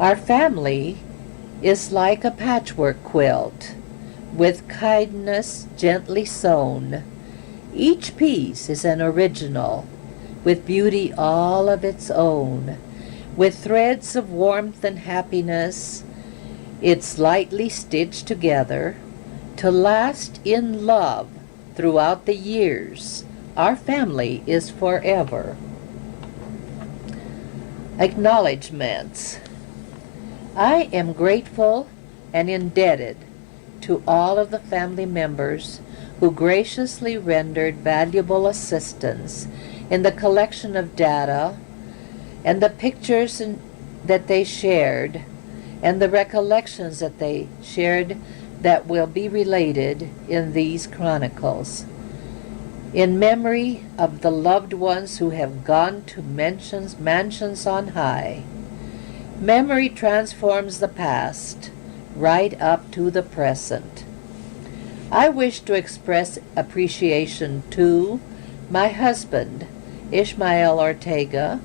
Our family is like a patchwork quilt, with kindness gently sewn. Each piece is an original, with beauty all of its own. With threads of warmth and happiness, it's lightly stitched together to last in love throughout the years. Our family is forever. Acknowledgements. I am grateful and indebted to all of the family members who graciously rendered valuable assistance in the collection of data and the pictures that they shared and the recollections that they shared that will be related in these chronicles. In memory of the loved ones who have gone to mansions on high, memory transforms the past right up to the present. I wish to express appreciation to my husband, Ishmael Ortega,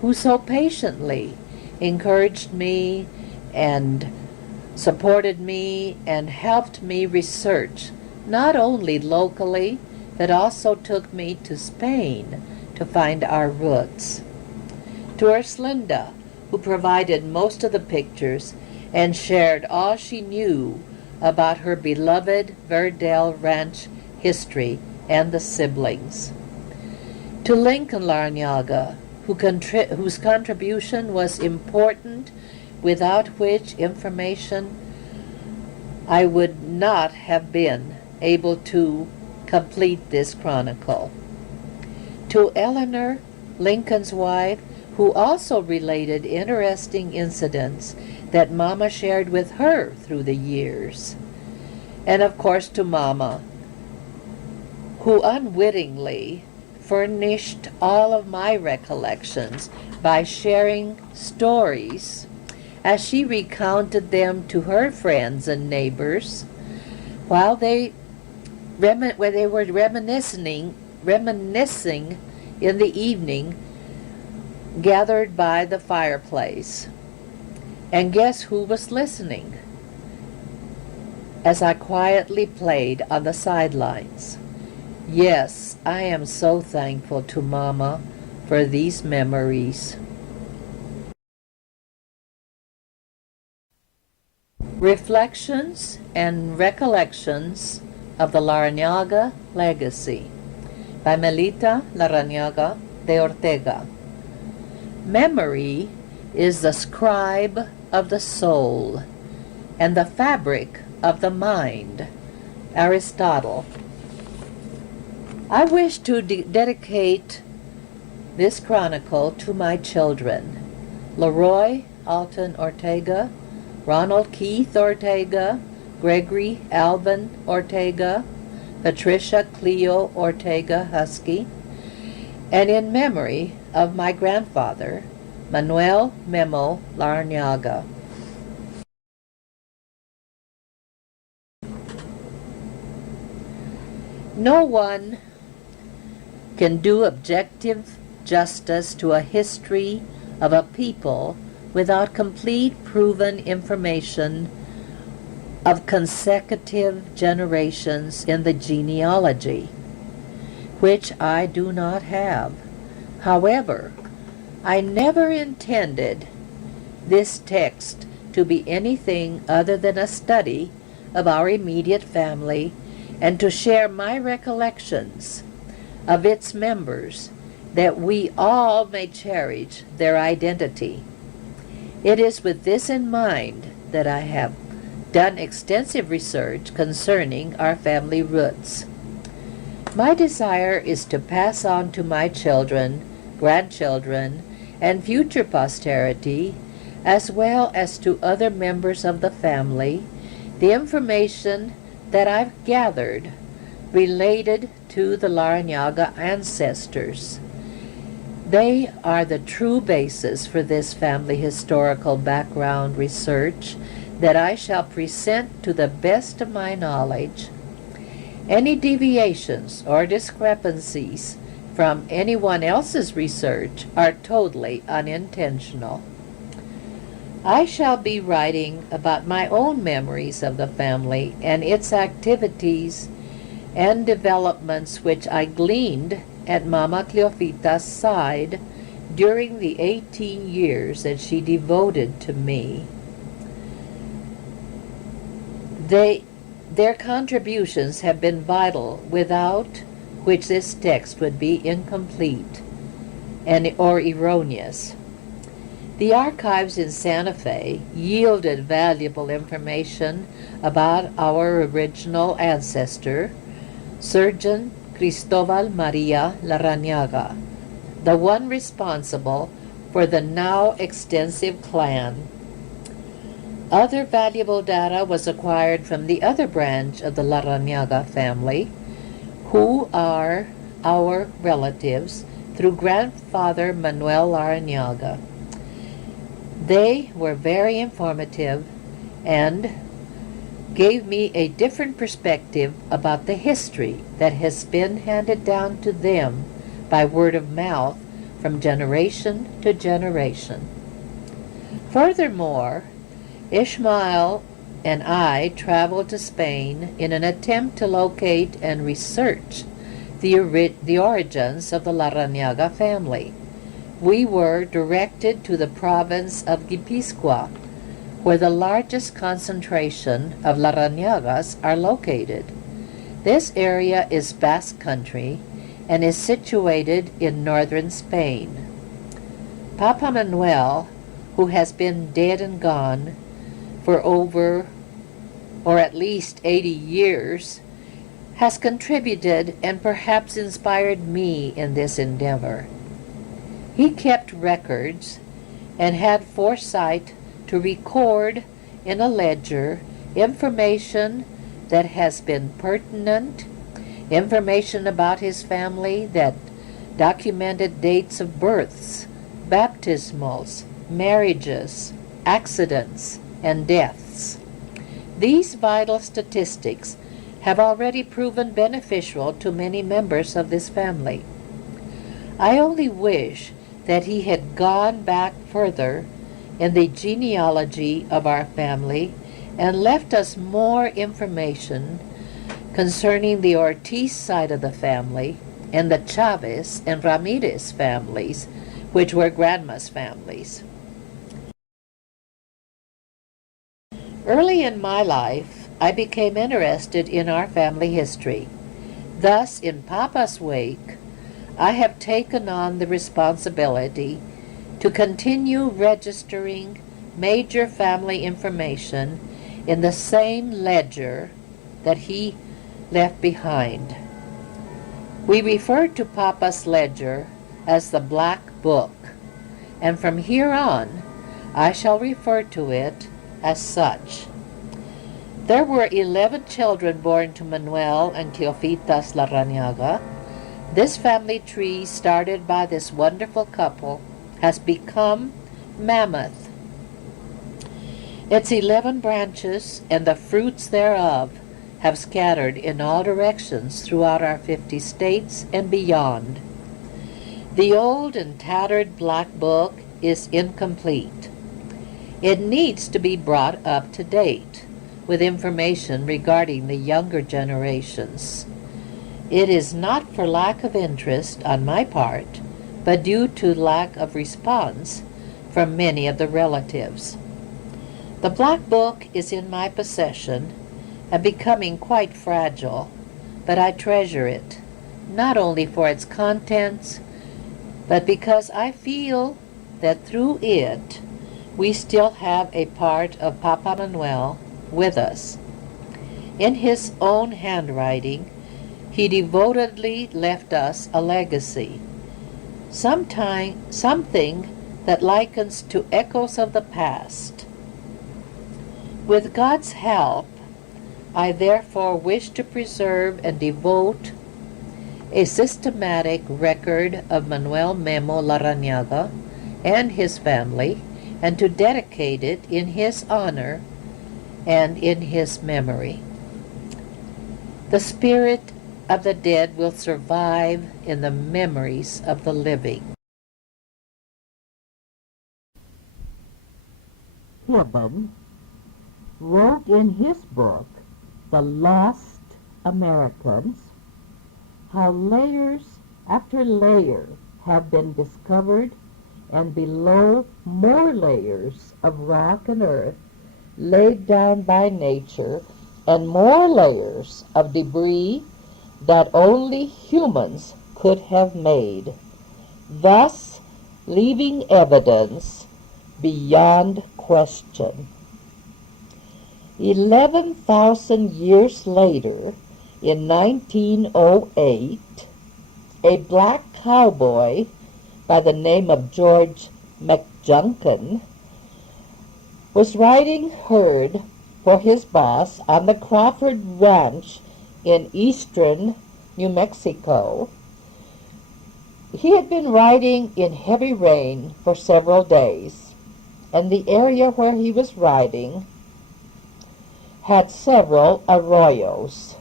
who so patiently encouraged me and supported me and helped me research, not only locally, but also took me to Spain to find our roots. To Urslinda, who provided most of the pictures and shared all she knew about her beloved Verdell Ranch history and the siblings. To Lincoln Larrañaga, whose contribution was important, without which information I would not have been able to complete this chronicle. To Eleanor, Lincoln's wife, who also related interesting incidents that Mama shared with her through the years. And of course to Mama, who unwittingly furnished all of my recollections by sharing stories as she recounted them to her friends and neighbors while they were reminiscing in the evening gathered by the fireplace. And guess who was listening? As I quietly played on the sidelines. Yes, I am so thankful to Mama for these memories. Reflections and Recollections of the Larrañaga Legacy by Melita Larrañaga de Ortega. Memory is the scribe of the soul and the fabric of the mind. Aristotle. I wish to dedicate this chronicle to my children, Leroy Alton Ortega, Ronald Keith Ortega, Gregory Alvin Ortega, Patricia Cleo Ortega Husky, and in memory of my grandfather, Manuel Memo Larrañaga. No one can do objective justice to a history of a people without complete proven information of consecutive generations in the genealogy, which I do not have. However, I never intended this text to be anything other than a study of our immediate family and to share my recollections of its members, that we all may cherish their identity. It is with this in mind that I have done extensive research concerning our family roots. My desire is to pass on to my children, grandchildren, and future posterity, as well as to other members of the family, the information that I've gathered related to the Larrañaga ancestors. They are the true basis for this family historical background research that I shall present to the best of my knowledge. Any deviations or discrepancies from anyone else's research are totally unintentional. I shall be writing about my own memories of the family and its activities and developments which I gleaned at Mama Cleofita's side during the 18 years that she devoted to me. Their contributions have been vital, without which this text would be incomplete or erroneous. The archives in Santa Fe yielded valuable information about our original ancestor, Surgeon Cristobal Maria Larrañaga, the one responsible for the now extensive clan. Other valuable data was acquired from the other branch of the Larrañaga family, who are our relatives through grandfather Manuel Larrañaga. They were very informative and gave me a different perspective about the history that has been handed down to them by word of mouth from generation to generation. Furthermore, Ishmael and I traveled to Spain in an attempt to locate and research the origins of the Larrañaga family. We were directed to the province of Guipúzcoa, where the largest concentration of Larrañagas are located. This area is Basque Country and is situated in northern Spain. Papa Manuel, who has been dead and gone for over or at least 80 years, has contributed and perhaps inspired me in this endeavor. He kept records and had foresight to record in a ledger information that has been pertinent, information about his family that documented dates of births, baptismals, marriages, accidents, and deaths. These vital statistics have already proven beneficial to many members of this family. I only wish that he had gone back further in the genealogy of our family and left us more information concerning the Ortiz side of the family and the Chavez and Ramirez families, which were Grandma's families. Early in my life, I became interested in our family history. Thus, in Papa's wake, I have taken on the responsibility to continue registering major family information in the same ledger that he left behind. We refer to Papa's ledger as the Black Book, and from here on, I shall refer to it as such. There were 11 children born to Manuel and Cleofitas Larrañaga. This family tree, started by this wonderful couple, has become mammoth. Its 11 branches and the fruits thereof have scattered in all directions throughout our 50 states and beyond. The old and tattered Black Book is incomplete. It needs to be brought up to date with information regarding the younger generations. It is not for lack of interest on my part, but due to lack of response from many of the relatives. The Black Book is in my possession and becoming quite fragile, but I treasure it, not only for its contents, but because I feel that through it we still have a part of Papa Manuel with us. In his own handwriting, he devotedly left us a legacy, something that likens to echoes of the past. With God's help, I therefore wish to preserve and devote a systematic record of Manuel Memo Larrañaga and his family, and to dedicate it in his honor and in his memory. The spirit of the dead will survive in the memories of the living. Hibbam wrote in his book, The Lost Americans, how layers after layer have been discovered, and below more layers of rock and earth laid down by nature, and more layers of debris that only humans could have made, thus leaving evidence beyond question. 11,000 years later, in 1908, a black cowboy by the name of George McJunkin was riding herd for his boss on the Crawford Ranch in eastern New Mexico. He had been riding in heavy rain for several days, and the area where he was riding had several arroyos,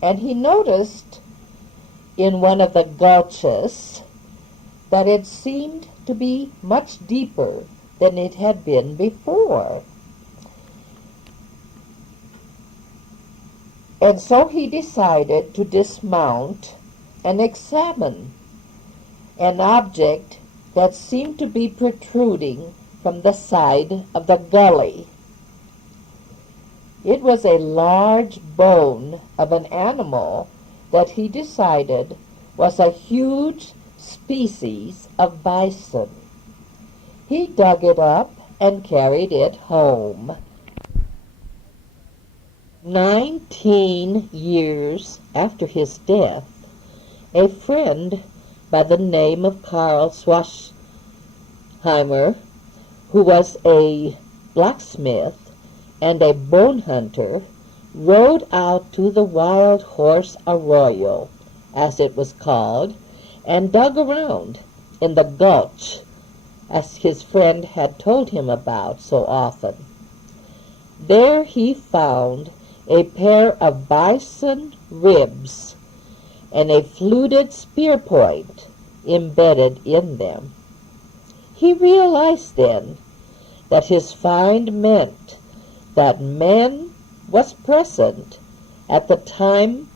and he noticed in one of the gulches that it seemed to be much deeper than it had been before. And so he decided to dismount and examine an object that seemed to be protruding from the side of the gully. It was a large bone of an animal that he decided was a huge species of bison. He dug it up and carried it home. 19 years after his death, a friend by the name of Carl Schwachheimer, who was a blacksmith and a bone hunter, rode out to the Wild Horse Arroyo, as it was called, and dug around in the gulch, as his friend had told him about so often. There he found a pair of bison ribs and a fluted spear point embedded in them. He realized then that his find meant that man was present at the time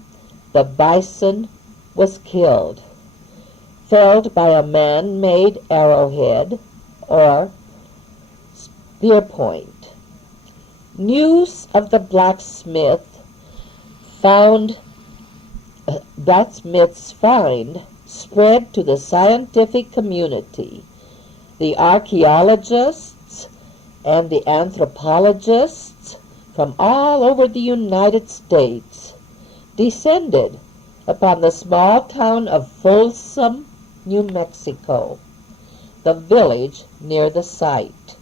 the bison was killed, felled by a man-made arrowhead or spear point. News of the blacksmith's find spread to the scientific community. The archaeologists and the anthropologists from all over the United States descended upon the small town of Folsom, New Mexico, the village near the site.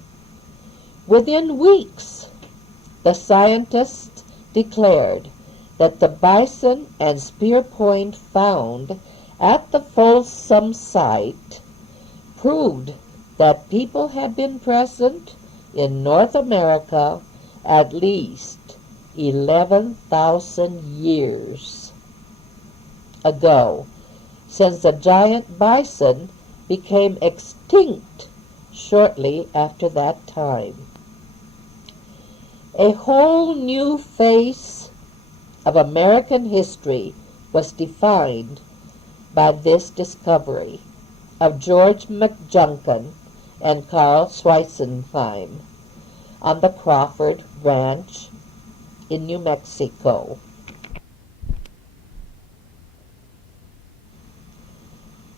Within weeks, the scientists declared that the bison and spear point found at the Folsom site proved that people had been present in North America at least 11,000 years ago, since the giant bison became extinct shortly after that time. A whole new phase of American history was defined by this discovery of George McJunkin and Carl Schwachheim on the Crawford Ranch in New Mexico.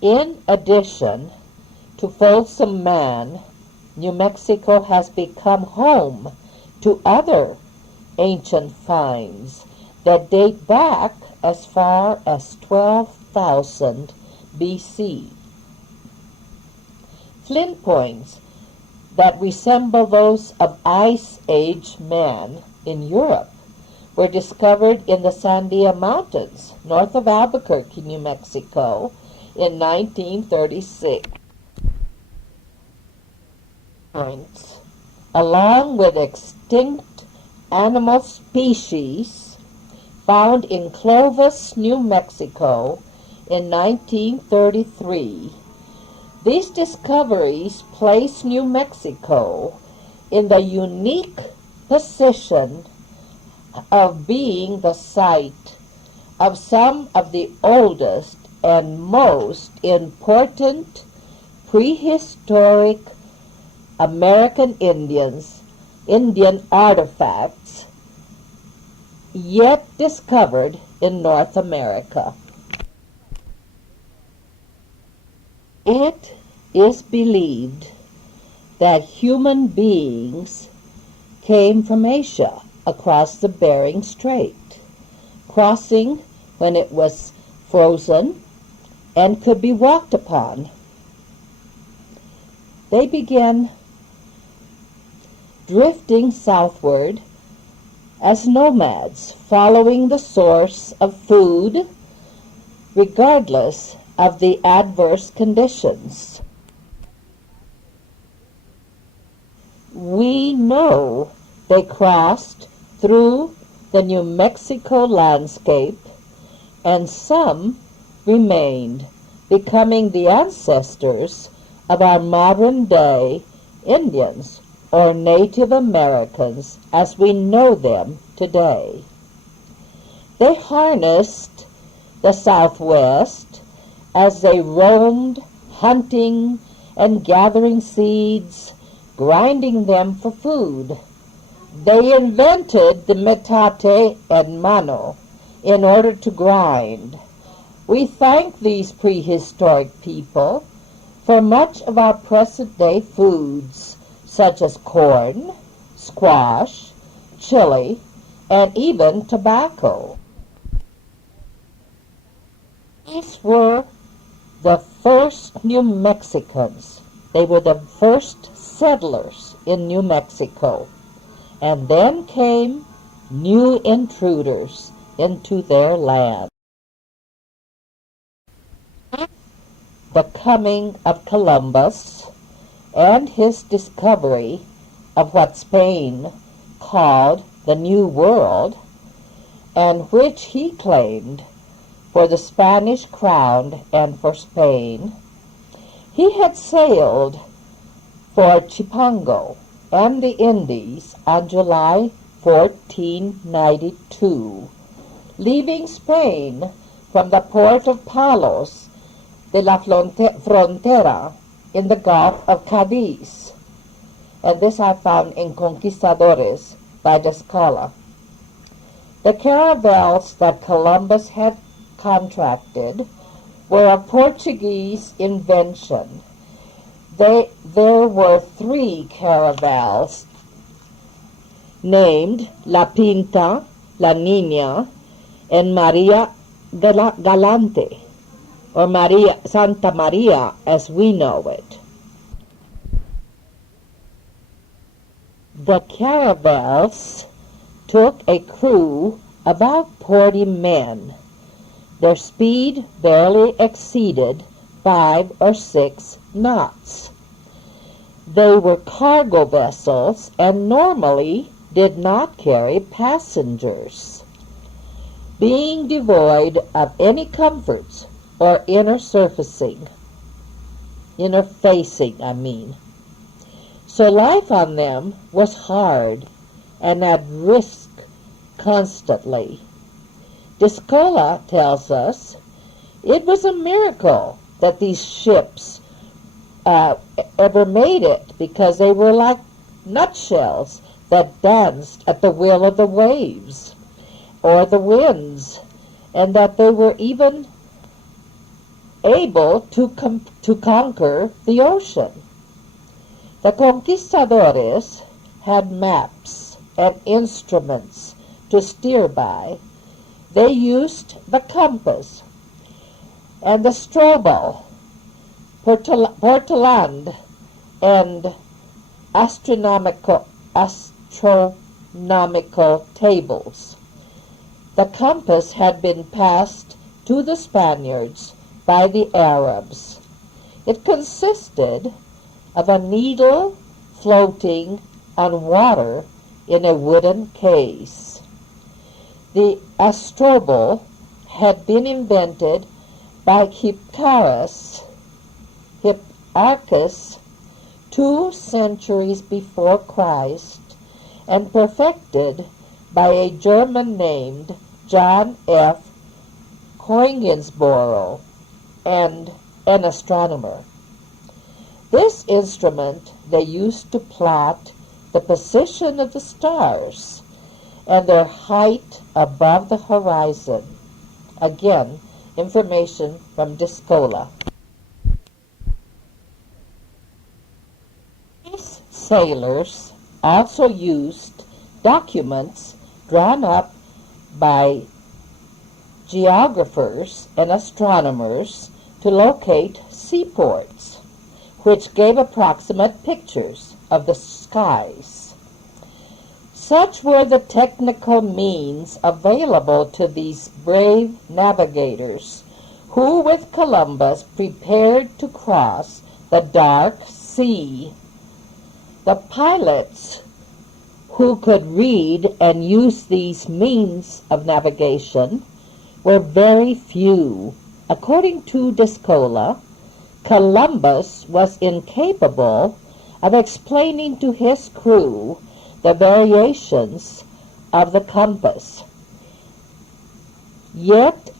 In addition to Folsom Man, New Mexico has become home to other ancient finds that date back as far as 12,000 BC. Flint points that resemble those of Ice Age man in Europe were discovered in the Sandia Mountains, north of Albuquerque, New Mexico, in 1936. Points, along with extinct animal species found in Clovis, New Mexico in 1933. These discoveries place New Mexico in the unique position of being the site of some of the oldest and most important prehistoric American Indian artifacts yet discovered in North America. It is believed that human beings came from Asia across the Bering Strait, crossing when it was frozen and could be walked upon. They began drifting southward as nomads, following the source of food regardless of the adverse conditions. We know they crossed through the New Mexico landscape, and some remained, becoming the ancestors of our modern-day Indians or Native Americans as we know them today. They harnessed the Southwest as they roamed, hunting and gathering seeds, grinding them for food. They invented the metate and mano in order to grind. We thank these prehistoric people for much of our present-day foods, such as corn, squash, chili, and even tobacco. These were the first New Mexicans. They were the first settlers in New Mexico. And then came new intruders into their land. The coming of Columbus and his discovery of what Spain called the New World, and which he claimed for the Spanish crown and for Spain, he had sailed for Chipango and the Indies on July 1492, leaving Spain from the port of Palos de la Frontera in the Gulf of Cadiz. And this I found in Conquistadores by Descala. The caravels that Columbus had contracted were a Portuguese invention. There were 3 caravels named La Pinta, La Niña, and Maria Galante, or Santa Maria as we know it. The caravels took a crew of about 40 men. Their speed barely exceeded 5 or 6 knots. They were cargo vessels and normally did not carry passengers, being devoid of any comforts or interfacing, So life on them was hard and at risk constantly. Descola tells us it was a miracle that these ships ever made it, because they were like nutshells that danced at the will of the waves or the winds, and that they were even able to conquer the ocean. The conquistadores had maps and instruments to steer by. They used the compass and the strobel, portoland, and astronomical tables. The compass had been passed to the Spaniards by the Arabs. It consisted of a needle floating on water in a wooden case. The astrobal had been invented by Hipparchus 2 centuries before Christ and perfected by a German named John F. Koingensborough and an astronomer. This instrument they used to plot the position of the stars and their height above the horizon. Again, information from Discola. These sailors also used documents drawn up by geographers and astronomers to locate seaports, which gave approximate pictures of the skies. Such were the technical means available to these brave navigators who with Columbus prepared to cross the dark sea. The pilots who could read and use these means of navigation were very few. According to Discola, Columbus was incapable of explaining to his crew the variations of the compass. Yet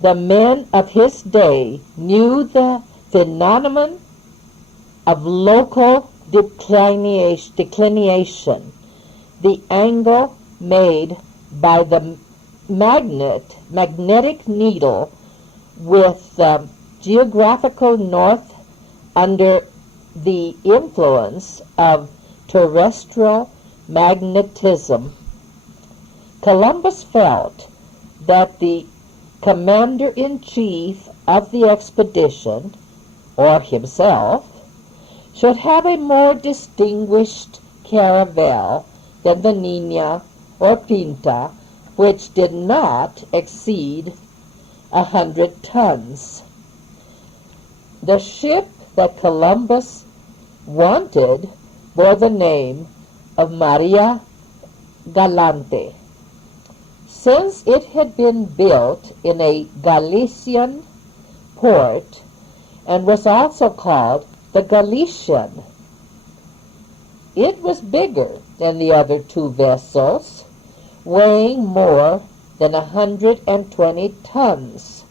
the men of his day knew the phenomenon of local declination, the angle made by the magnetic needle with the geographical north under the influence of terrestrial magnetism. Columbus felt that the commander-in-chief of the expedition, or himself, should have a more distinguished caravel than the Nina or Pinta, which did not exceed 100 tons. The ship that Columbus wanted bore the name of Maria Galante. Since it had been built in a Galician port and was also called the Galician, it was bigger than the other 2 vessels, weighing more than 120 tons,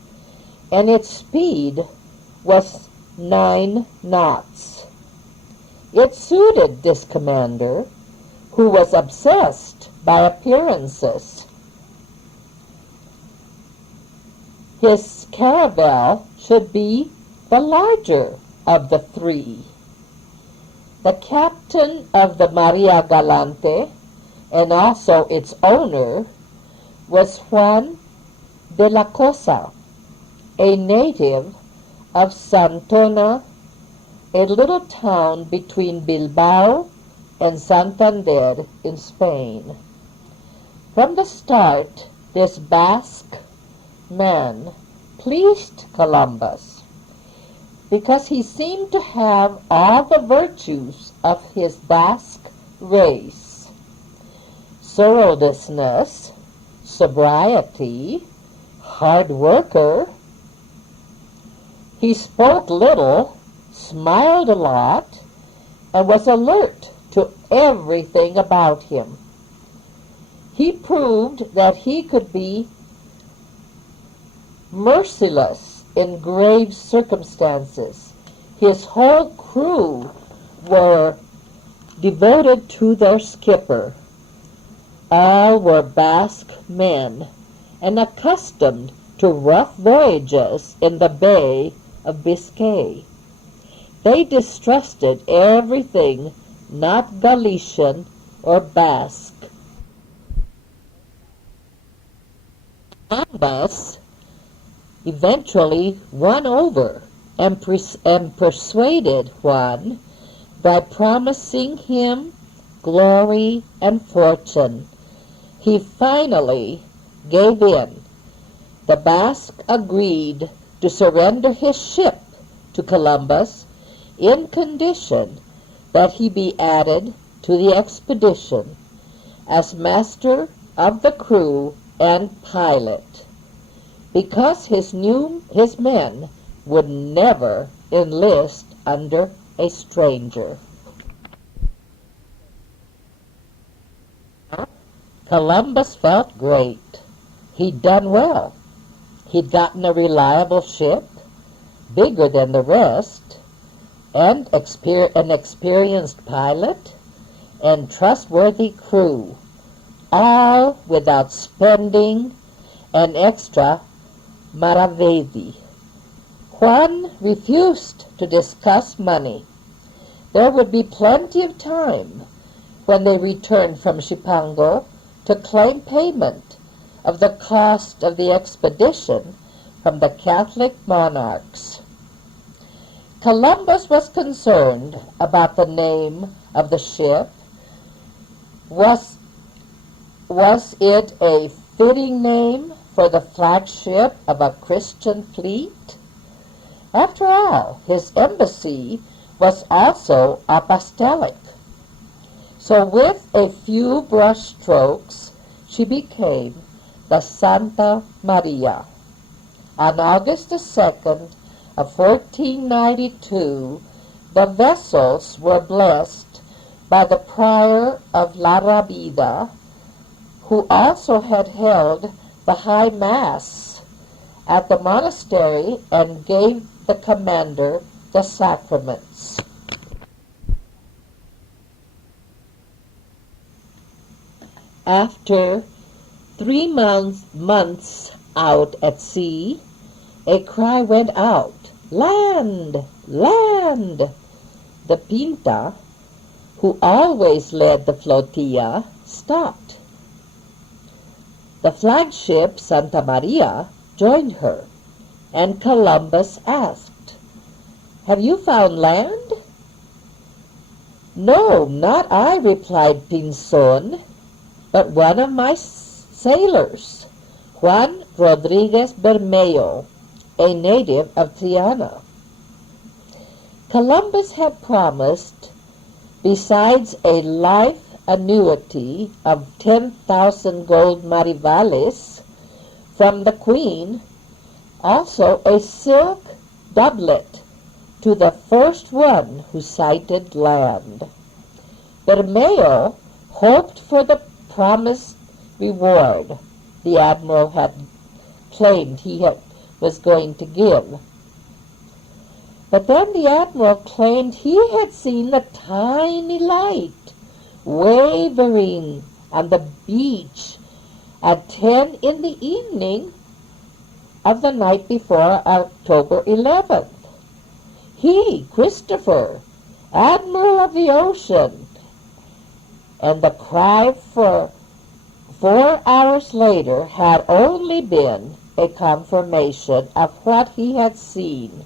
and its speed was 9 knots. It suited this commander, who was obsessed by appearances. His caravel should be the larger of the 3. The captain of the Maria Galante, and also its owner, was Juan de la Cosa, a native of Santona, a little town between Bilbao and Santander in Spain. From the start, this Basque man pleased Columbus because he seemed to have all the virtues of his Basque race: surreptitiousness, sobriety, hard worker. He spoke little, smiled a lot, and was alert to everything about him. He proved that he could be merciless in grave circumstances. His whole crew were devoted to their skipper. All were Basque men and accustomed to rough voyages in the Bay of Biscay. They distrusted everything not Galician or Basque. Columbus eventually won over and persuaded Juan by promising him glory and fortune. He finally gave in. The Basque agreed to surrender his ship to Columbus in condition that he be added to the expedition as master of the crew and pilot, because his men would never enlist under a stranger. Columbus felt great. He'd done well. He'd gotten a reliable ship, bigger than the rest, and an experienced pilot and trustworthy crew, all without spending an extra maravedi. Juan refused to discuss money. There would be plenty of time when they returned from Chipango to claim payment of the cost of the expedition from the Catholic monarchs. Columbus was concerned about the name of the ship. Was it a fitting name for the flagship of a Christian fleet? After all, his embassy was also apostolic. So with a few brush strokes, she became the Santa Maria. On August the 2nd of 1492, the vessels were blessed by the prior of La Rabida, who also had held the high mass at the monastery and gave the commander the sacraments. After 3 months out at sea, a cry went out, "Land! Land!" The Pinta, who always led the flotilla, stopped. The flagship Santa Maria joined her, and Columbus asked, "Have you found land?" "No, not I," replied Pinzon, "but one of my sailors, Juan Rodriguez Bermeo, a native of Triana." Columbus had promised, besides a life annuity of 10,000 gold marivales from the Queen, also a silk doublet to the first one who sighted land. Bermeo hoped for the promised reward the admiral had claimed was going to give. But then the admiral claimed he had seen a tiny light wavering on the beach at 10 in the evening of the night before October 11th. He, Christopher, Admiral of the Ocean, and the cry for 4 hours later had only been a confirmation of what he had seen.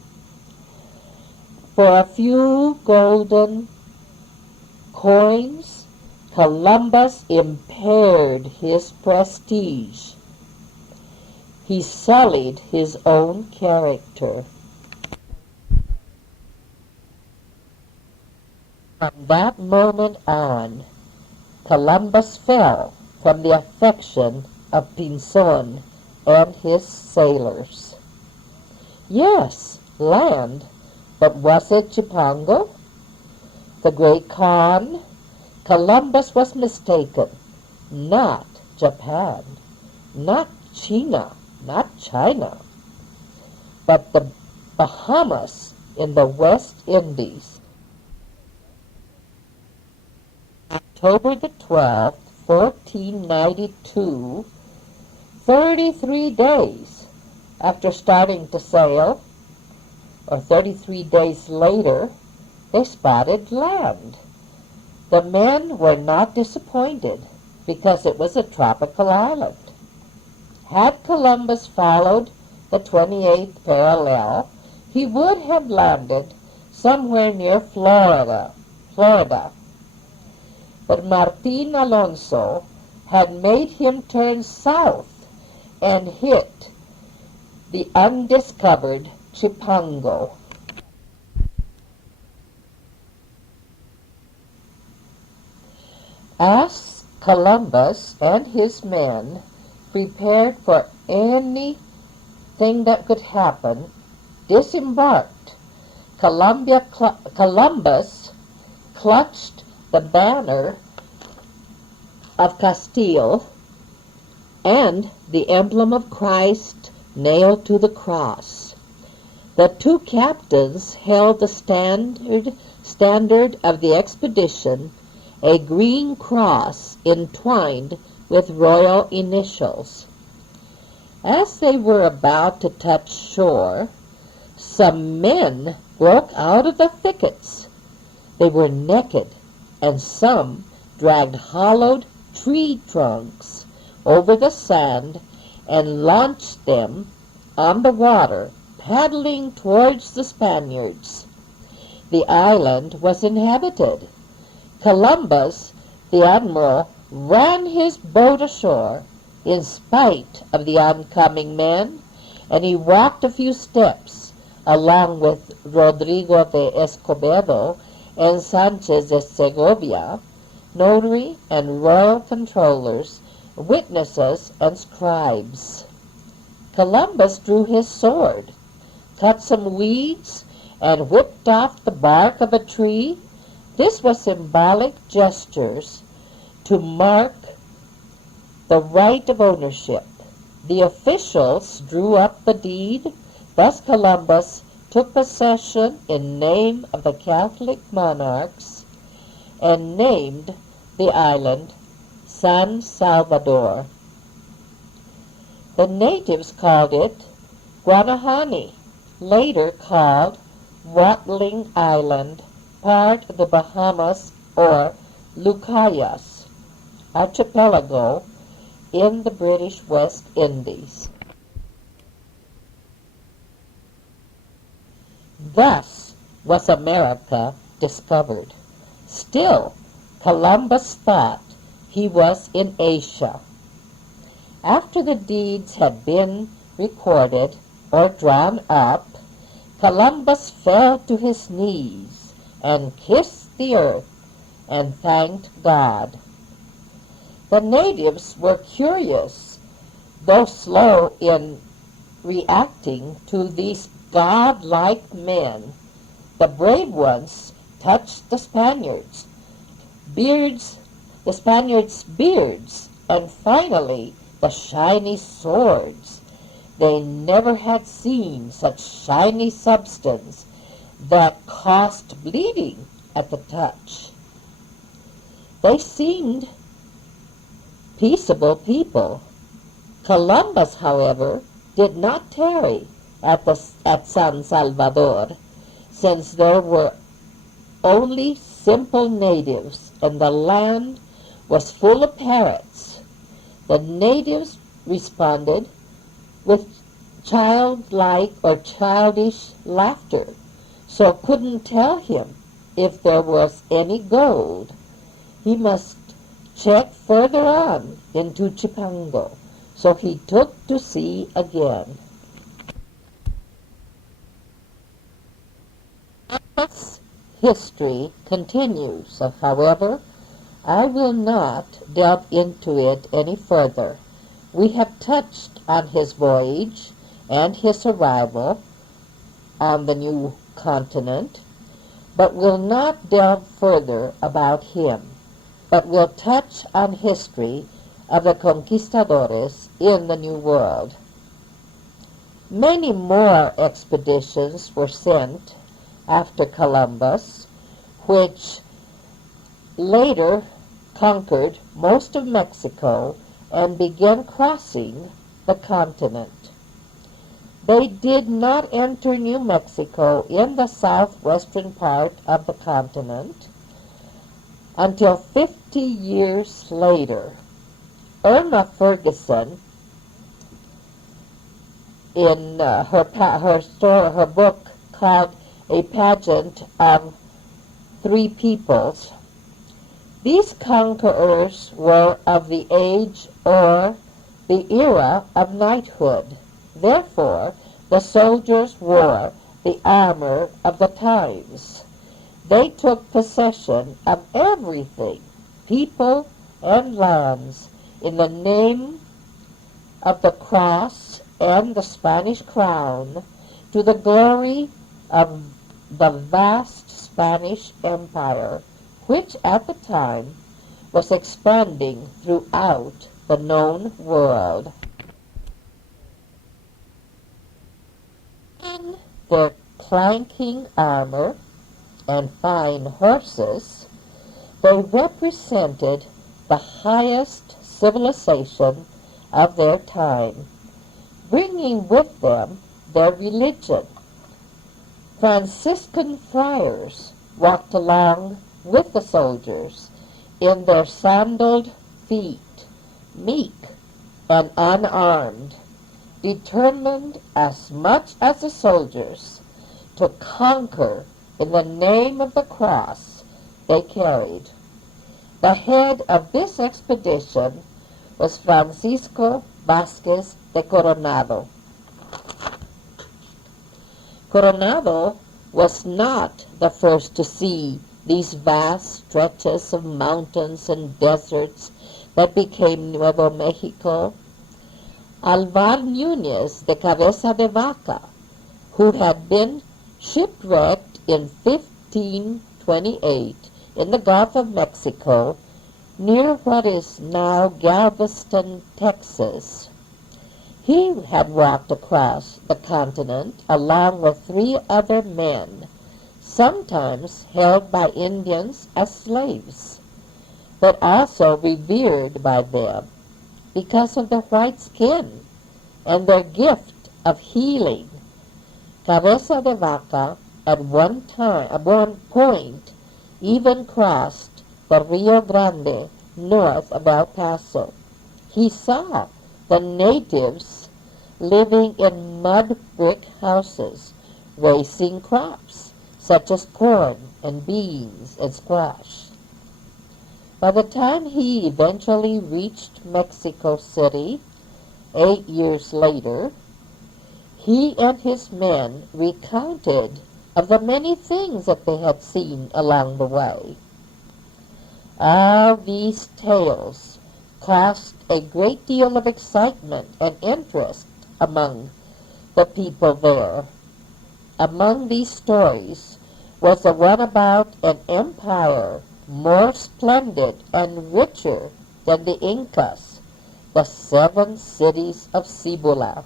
For a few golden coins, Columbus impaired his prestige. He sullied his own character. From that moment on, Columbus fell from the affection of Pinzon and his sailors. Yes, land, but was it Chipango? The great Khan? Columbus was mistaken. Not Japan, not China, but the Bahamas in the West Indies. October the 12th, 1492, 33 days after starting to sail, or 33 days later, they spotted land. The men were not disappointed because it was a tropical island. Had Columbus followed the 28th parallel, he would have landed somewhere near Florida. But Martin Alonso had made him turn south and hit the undiscovered Chipango. As Columbus and his men prepared for anything that could happen, disembarked, Columbus clutched the banner of Castile and the emblem of Christ nailed to the cross. The two captains held the standard of the expedition, a green cross entwined with royal initials. As they were about to touch shore, some men broke out of the thickets. They were naked, and some dragged hollowed tree trunks over the sand and launched them on the water, paddling towards the Spaniards. The island was inhabited. Columbus, the admiral, ran his boat ashore in spite of the oncoming men, and he walked a few steps along with Rodrigo de Escobedo and Sanchez de Segovia, notary and royal controllers, witnesses, and scribes. Columbus drew his sword, cut some weeds, and whipped off the bark of a tree. This was symbolic gestures to mark the right of ownership. The officials drew up the deed. Thus Columbus took possession in name of the Catholic monarchs and named the island San Salvador. The natives called it Guanahani, later called Watling Island, part of the Bahamas or Lucayas archipelago in the British West Indies. Thus was America discovered. Still, Columbus thought he was in Asia. After the deeds had been recorded or drawn up, Columbus fell to his knees and kissed the earth and thanked God. The natives were curious, though slow in reacting to these godlike men. The brave ones touched the Spaniards' beards, and finally the shiny swords. They never had seen such shiny substance that caused bleeding at the touch. They seemed peaceable people. Columbus, however, did not tarry at San Salvador, since there were only simple natives and the land was full of parrots. The natives responded with childlike or childish laughter, so couldn't tell him if there was any gold. He must check further on into Chipango, so he took to sea again. This history continues, however, I will not delve into it any further. We have touched on his voyage and his arrival on the new continent, but will not delve further about him, but will touch on history of the conquistadores in the New World. Many more expeditions were sent after Columbus, which later conquered most of Mexico and began crossing the continent. They did not enter New Mexico in the southwestern part of the continent until 50 years later. Irma Ferguson, in her book called A Pageant of Three Peoples, these conquerors were of the age or the era of knighthood. Therefore, the soldiers wore the armor of the times. They took possession of everything, people and lands, in the name of the cross and the Spanish crown, to the glory of the vast Spanish Empire, which at the time was expanding throughout the known world. In their clanking armor and fine horses, they represented the highest civilization of their time, bringing with them their religion. Franciscan friars walked along with the soldiers in their sandaled feet, meek and unarmed, determined as much as the soldiers to conquer in the name of the cross they carried. The head of this expedition was Francisco Vázquez de Coronado. Coronado was not the first to see these vast stretches of mountains and deserts that became Nuevo Mexico. Alvar Núñez de Cabeza de Vaca, who had been shipwrecked in 1528 in the Gulf of Mexico, near what is now Galveston, Texas. He had walked across the continent along with 3 other men, sometimes held by Indians as slaves, but also revered by them because of their white skin and their gift of healing. Cabeza de Vaca at one point even crossed the Rio Grande north of El Paso. He saw the natives living in mud brick houses, raising crops such as corn and beans and squash. By the time he eventually reached Mexico City, 8 years later, he and his men recounted of the many things that they had seen along the way. All these tales caused a great deal of excitement and interest among the people there. Among these stories was the one about an empire more splendid and richer than the Incas, the 7 cities of Cibola.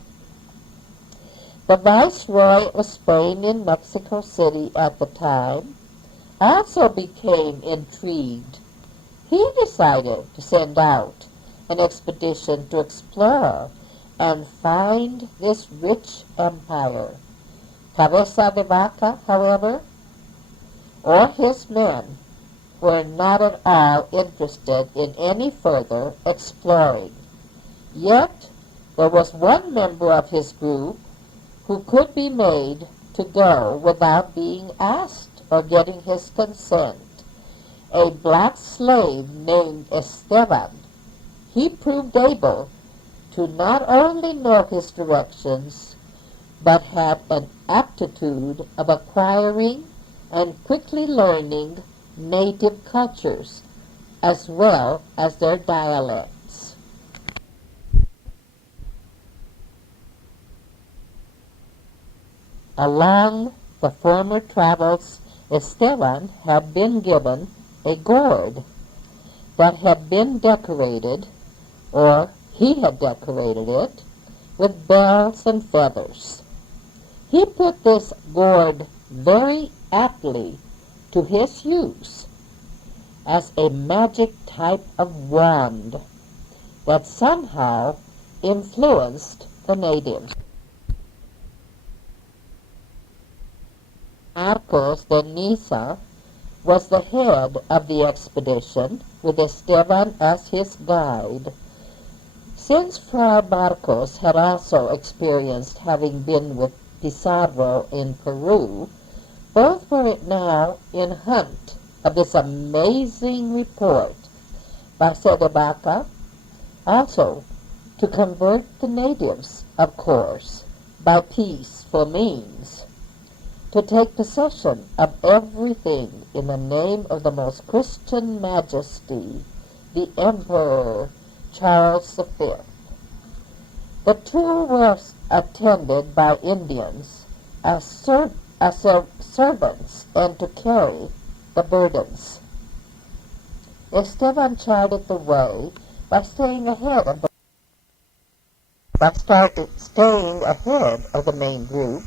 The Viceroy of Spain in Mexico City at the time also became intrigued. He decided to send out an expedition to explore and find this rich empire. Cabeza de Vaca, however, or his men, were not at all interested in any further exploring. Yet there was one member of his group who could be made to go without being asked or getting his consent, a black slave named Esteban. He proved able to not only know his directions, but had an aptitude of acquiring and quickly learning native cultures as well as their dialects. Along the former travels, Esteban had been given a gourd that had been decorated, or he had decorated it, with bells and feathers. He put this gourd very aptly to his use as a magic type of wand that somehow influenced the natives. Marcos de Niza was the head of the expedition, with Esteban as his guide. Since Fray Marcos had also experienced having been with Pizarro in Peru, both were now in hunt of this amazing report by de Vaca, also to convert the natives, of course, by peaceful means, to take possession of everything in the name of the most Christian Majesty, the Emperor Charles V. The tour was attended by Indians as servants and to carry the burdens. Esteban charted the way by staying ahead of the main group.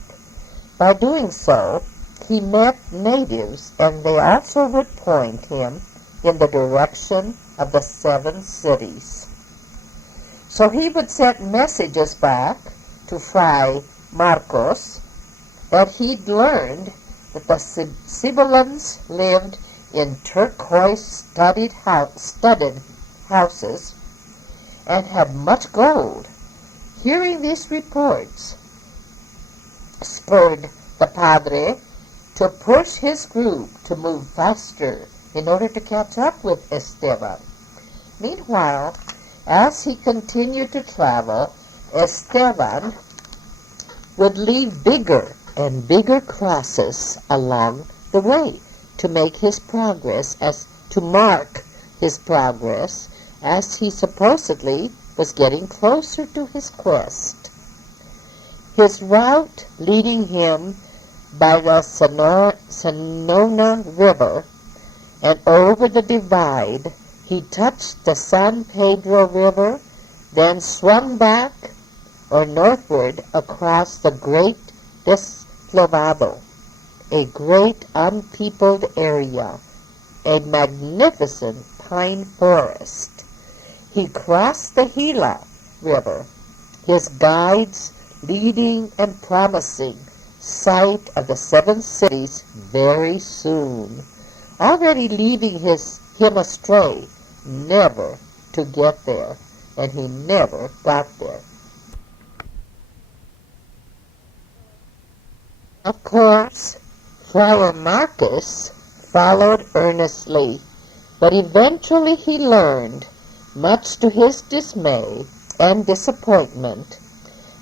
By doing so, he met natives, and they also would point him in the direction of the 7 cities. So he would send messages back to Fray Marcos that he'd learned that the Sibilans lived in turquoise-studded houses and had much gold. Hearing these reports spurred the padre to push his group to move faster in order to catch up with Esteban. Meanwhile, as he continued to travel, Esteban would leave bigger and bigger crosses along the way to mark his progress as he supposedly was getting closer to his quest. His route leading him by the Sonona River and over the divide, he touched the San Pedro River, then swung back or northward across the Great Despoblado, a great unpeopled area, a magnificent pine forest. He crossed the Gila River, his guides leading and promising sight of the 7 cities very soon, already leading him astray, never to get there, and he never got there. Of course, Friar Marcus followed earnestly, but eventually he learned, much to his dismay and disappointment,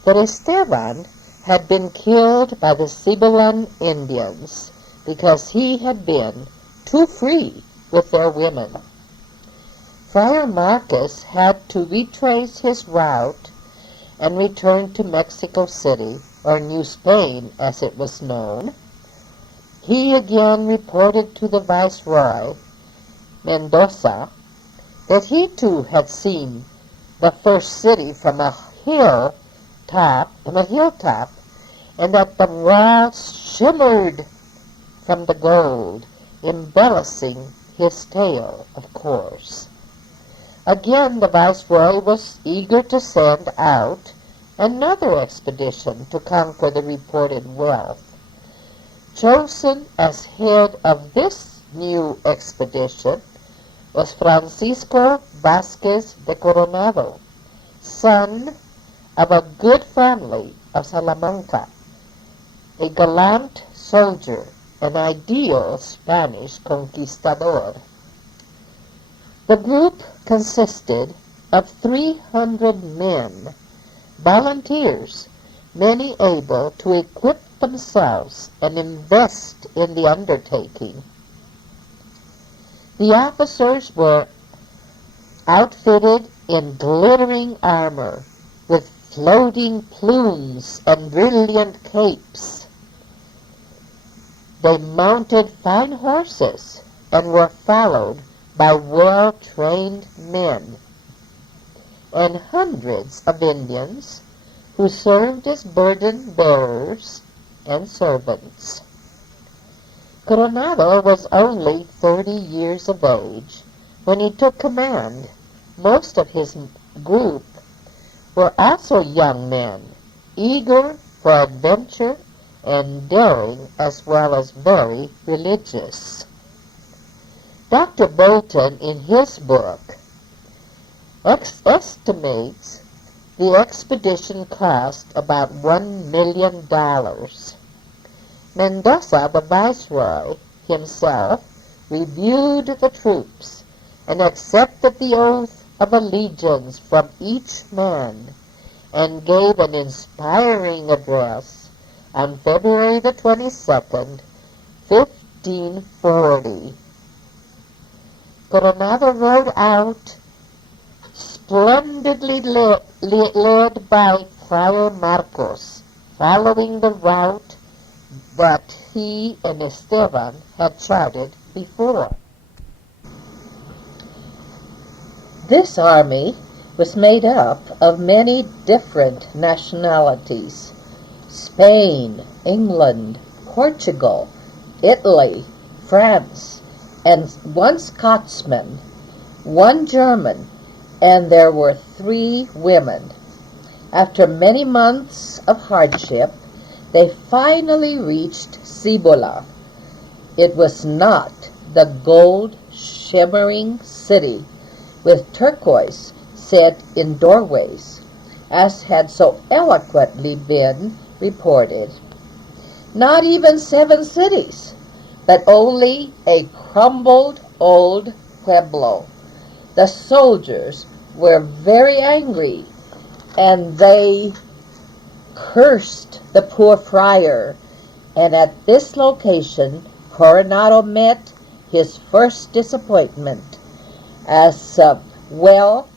that Esteban had been killed by the Sibilan Indians because he had been too free with their women. Friar Marcus had to retrace his route and return to Mexico City, or New Spain as it was known. He again reported to the Viceroy, Mendoza, that he too had seen the first city from a hilltop, and that the walls shimmered from the gold, embellishing his tale, of course. Again the Viceroy was eager to send out another expedition to conquer the reported wealth. Chosen as head of this new expedition was Francisco Vázquez de Coronado, son of a good family of Salamanca, a gallant soldier, an ideal Spanish conquistador. The group consisted of 300 men, volunteers, many able to equip themselves and invest in the undertaking. The officers were outfitted in glittering armor, with floating plumes and brilliant capes. They mounted fine horses and were followed by well-trained men, and hundreds of Indians who served as burden-bearers and servants. Coronado was only 30 years of age when he took command. Most of his group were also young men, eager for adventure and daring, as well as very religious. Dr. Bolton, in his book, estimates the expedition cost about $1 million. Mendoza, the Viceroy, himself reviewed the troops and accepted the oath of allegiance from each man and gave an inspiring address on February the 22nd, 1540. Coronado rode out, splendidly led by Friar Marcos, following the route what he and Esteban had charted before. This army was made up of many different nationalities: Spain, England, Portugal, Italy, France, and one Scotsman, one German, and there were 3 women. After many months of hardship, they finally reached Cibola. It was not the gold shimmering city with turquoise set in doorways, as had so eloquently been reported. Not even 7 cities, but only a crumbled old pueblo. The soldiers were very angry, and they cursed the poor friar, and at this location Coronado met his first disappointment, as well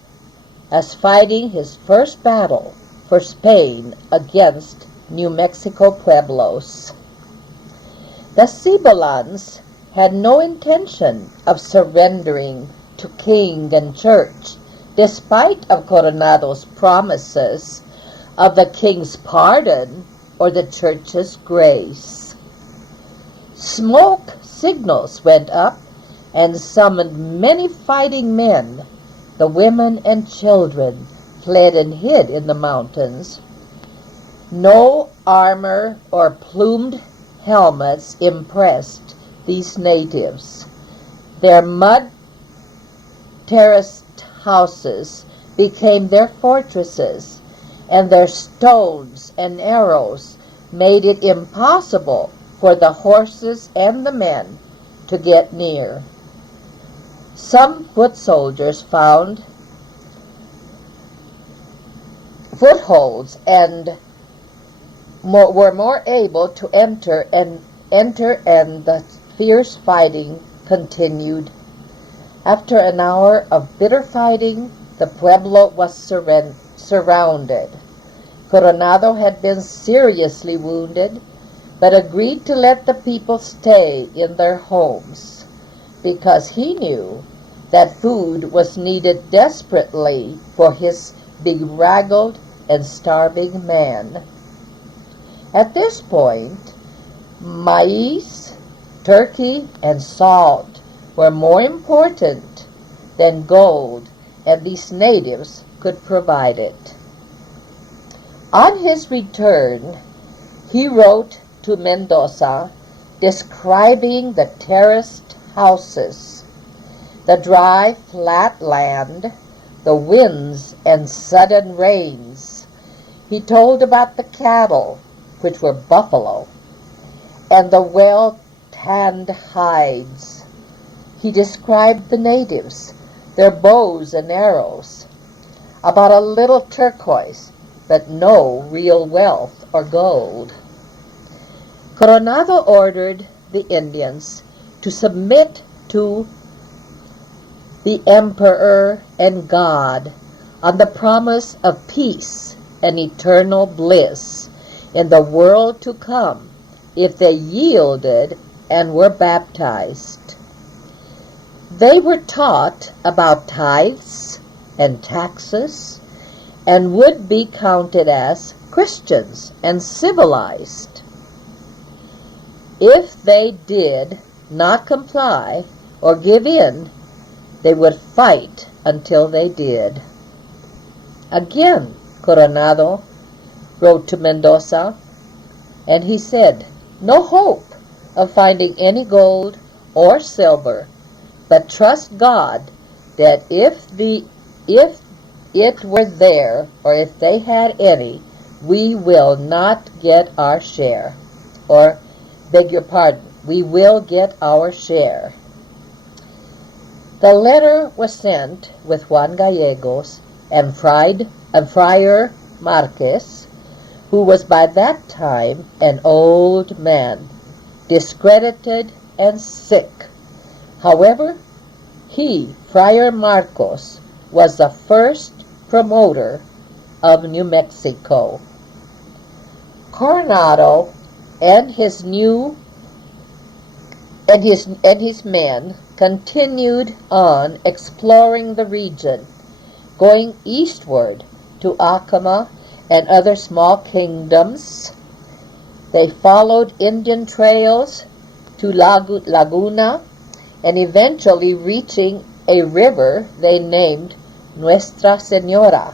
as fighting his first battle for Spain against New Mexico pueblos. The Cibolans had no intention of surrendering to king and church, despite of Coronado's promises of the king's pardon or the church's grace. Smoke signals went up and summoned many fighting men. The women and children fled and hid in the mountains. No armor or plumed helmets impressed these natives. Their mud terraced houses became their fortresses, and their stones and arrows made it impossible for the horses and the men to get near. Some foot soldiers found footholds and were more able to enter, and the fierce fighting continued. After an hour of bitter fighting, the pueblo was surrounded. Coronado had been seriously wounded, but agreed to let the people stay in their homes, because he knew that food was needed desperately for his bedraggled and starving man. At this point, maize, turkey, and salt were more important than gold, and these natives could provide it. On his return, he wrote to Mendoza describing the terraced houses, the dry, flat land, the winds and sudden rains. He told about the cattle, which were buffalo, and the well-tanned hides. He described the natives, their bows and arrows, about a little turquoise, but no real wealth or gold. Coronado ordered the Indians to submit to the emperor and God on the promise of peace and eternal bliss in the world to come if they yielded and were baptized. They were taught about tithes and taxes and would be counted as Christians and civilized. If they did not comply or give in, they would fight until they did. Again, Coronado wrote to Mendoza, and he said, "No hope of finding any gold or silver, but trust God that if it were there, or if they had any, we will not get our share." Or, beg your pardon, we will get our share. The letter was sent with Juan Gallegos and Friar Marquez, who was by that time an old man, discredited and sick. However, he, Friar Marcos, was the first promoter of New Mexico. Coronado and his men continued on exploring the region, going eastward to Acoma and other small kingdoms. They followed Indian trails to Laguna and eventually reaching a river they named Nuestra Señora.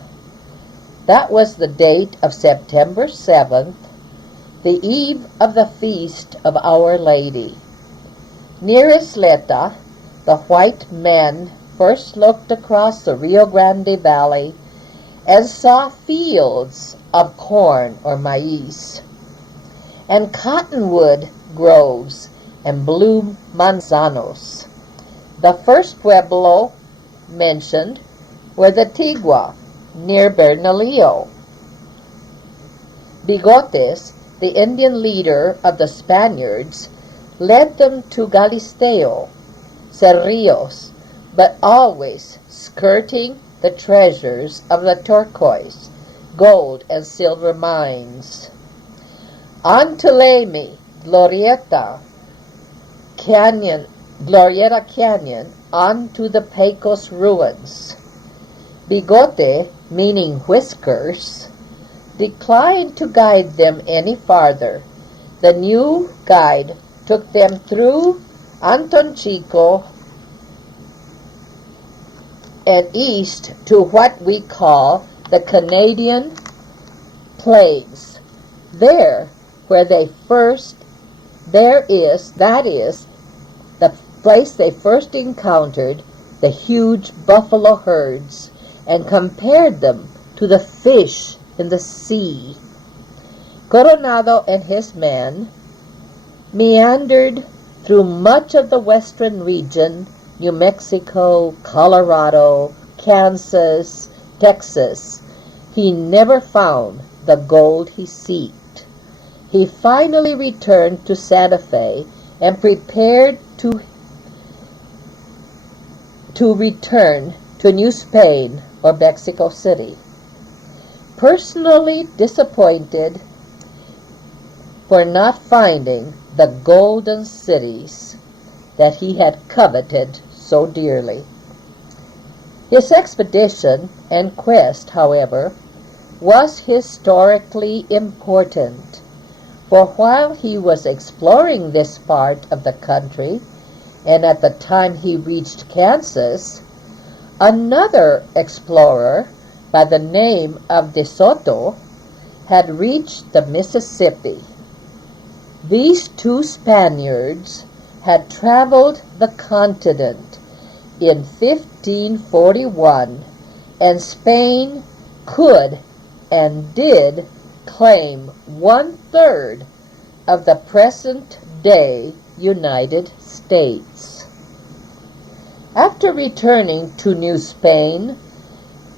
That was the date of September 7th, the eve of the feast of Our Lady. Near Isleta, the white men first looked across the Rio Grande Valley and saw fields of corn or maíz, and cottonwood groves and blue manzanos. The first pueblo mentioned were the Tigua, near Bernalillo. Bigotes, the Indian leader of the Spaniards, led them to Galisteo, Cerrillos, but always skirting the treasures of the turquoise, gold, and silver mines. On to Lamy, Glorieta Canyon, on to the Pecos ruins. Bigote, meaning whiskers, declined to guide them any farther. The new guide took them through Antonchico and east to what we call the Canadian Plains. That is the place they first encountered the huge buffalo herds and compared them to the fish in the sea. Coronado and his men meandered through much of the western region, New Mexico, Colorado, Kansas, Texas. He never found the gold he sought. He finally returned to Santa Fe and prepared to return to New Spain or Mexico City. Personally disappointed for not finding the golden cities that he had coveted so dearly. His expedition and quest, however, was historically important, for while he was exploring this part of the country, and at the time he reached Kansas, another explorer by the name of De Soto had reached the Mississippi. These two Spaniards had traveled the continent in 1541, and Spain could and did claim 1/3 of the present-day United States. After returning to New Spain,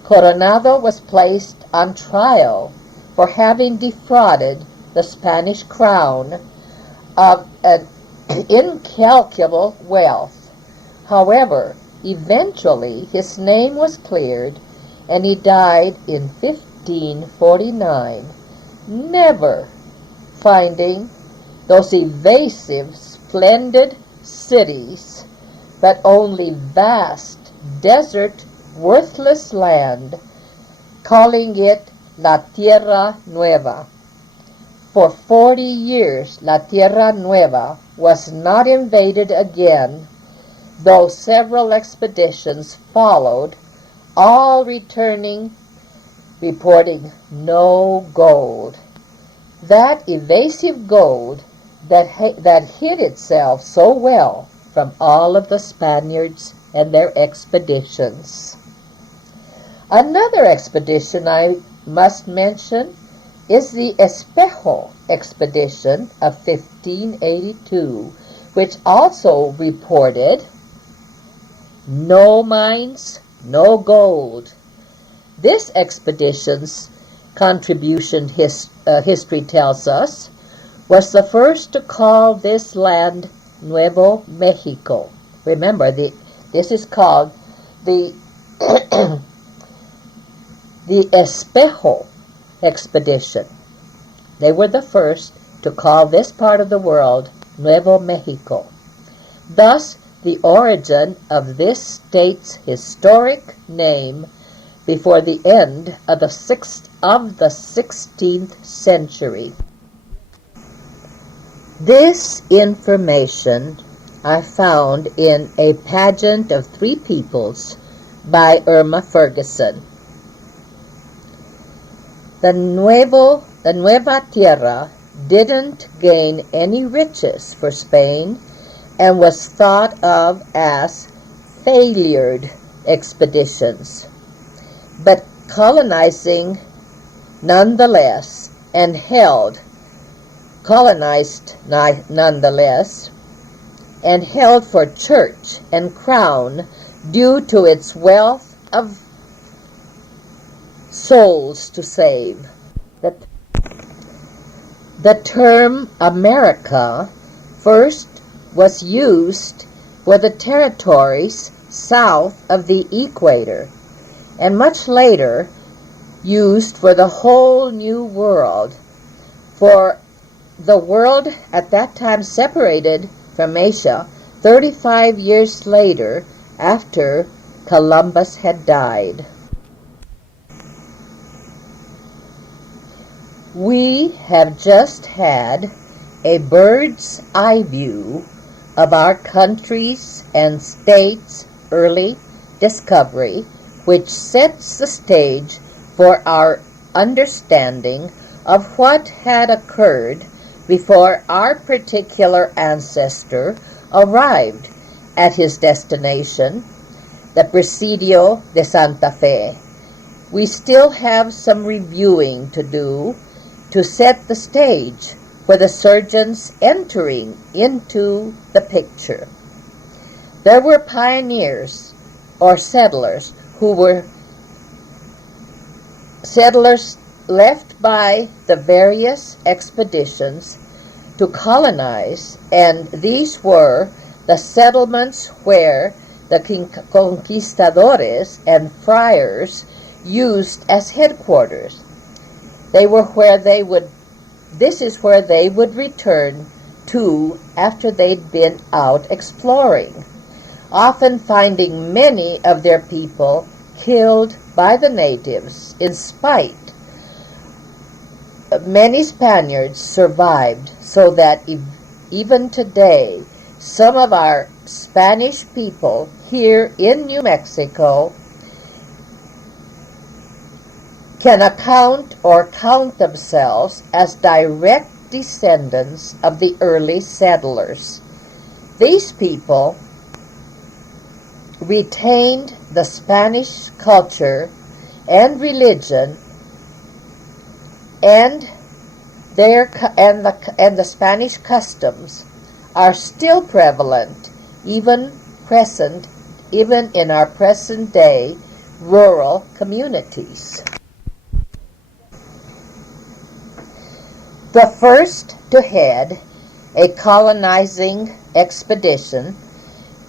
Coronado was placed on trial for having defrauded the Spanish crown of an incalculable wealth. However, eventually his name was cleared, and he died in 1549, never finding those evasive, splendid cities, but only vast, desert, worthless land, calling it La Tierra Nueva. For 40 years, La Tierra Nueva was not invaded again, though several expeditions followed, all returning, reporting no gold. That evasive gold that hid itself so well from all of the Spaniards and their expeditions. Another expedition I must mention is the Espejo expedition of 1582, which also reported no mines, no gold. This expedition's contribution, history tells us, was the first to call this land Nuevo Mexico. Remember, this is called the the Espejo expedition. They were the first to call this part of the world Nuevo Mexico. Thus, the origin of this state's historic name before the end of the 16th century. This information I found in A Pageant of Three Peoples by Irma Ferguson. The Nueva Tierra didn't gain any riches for Spain and was thought of as failured expeditions, but colonized nonetheless and held for church and crown due to its wealth of souls to save. The term America first was used for the territories south of the equator, and much later used for the whole New World, for the world at that time separated from Asia 35 years later after Columbus had died. We have just had a bird's eye view of our country's and state's early discovery, which sets the stage for our understanding of what had occurred before our particular ancestor arrived at his destination, the Presidio de Santa Fe. We still have some reviewing to do to set the stage for the surgeons entering into the picture. There were pioneers or settlers who were settlers left by the various expeditions to colonize, and these were the settlements where the conquistadores and friars used as headquarters. This is where they would return to after they'd been out exploring, often finding many of their people killed by the natives. In spite, many Spaniards survived, so that even today, some of our Spanish people here in New Mexico can count themselves as direct descendants of the early settlers. These people retained the Spanish culture and religion, and the Spanish customs are still prevalent, even in our present day rural communities. The first to head a colonizing expedition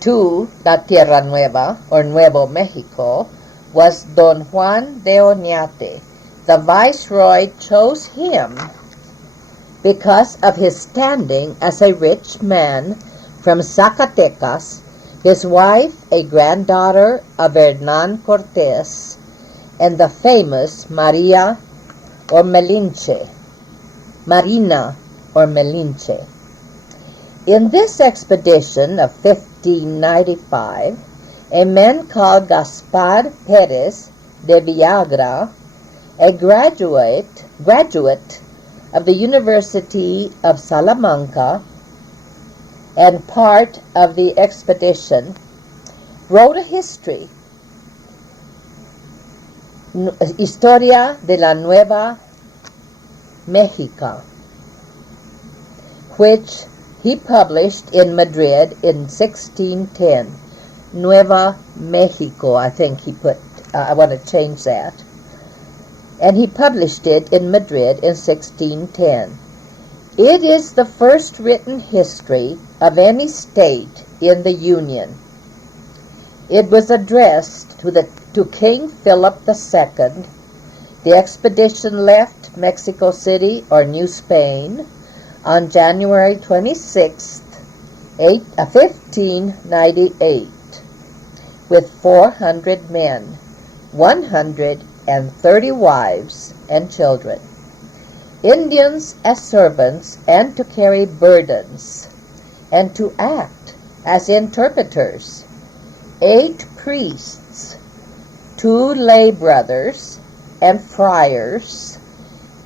to La Tierra Nueva, or Nuevo Mexico, was Don Juan de Oñate. The viceroy chose him because of his standing as a rich man from Zacatecas, his wife a granddaughter of Hernán Cortés, and the famous Marina or Malinche. In this expedition of 1595, a man called Gaspar Pérez de Villagra, a graduate of the University of Salamanca and part of the expedition, wrote a history, Historia de la Nueva Mexica, which he published in Madrid in 1610. Nueva Mexico, I think he put, I want to change that. And he published it in Madrid in 1610. It is the first written history of any state in the Union. It was addressed to King Philip II. The expedition left Mexico City, or New Spain, on January 26, 1598, with 400 men, 130 wives and children, Indians as servants, and to carry burdens, and to act as interpreters, 8 priests, 2 lay brothers, and friars,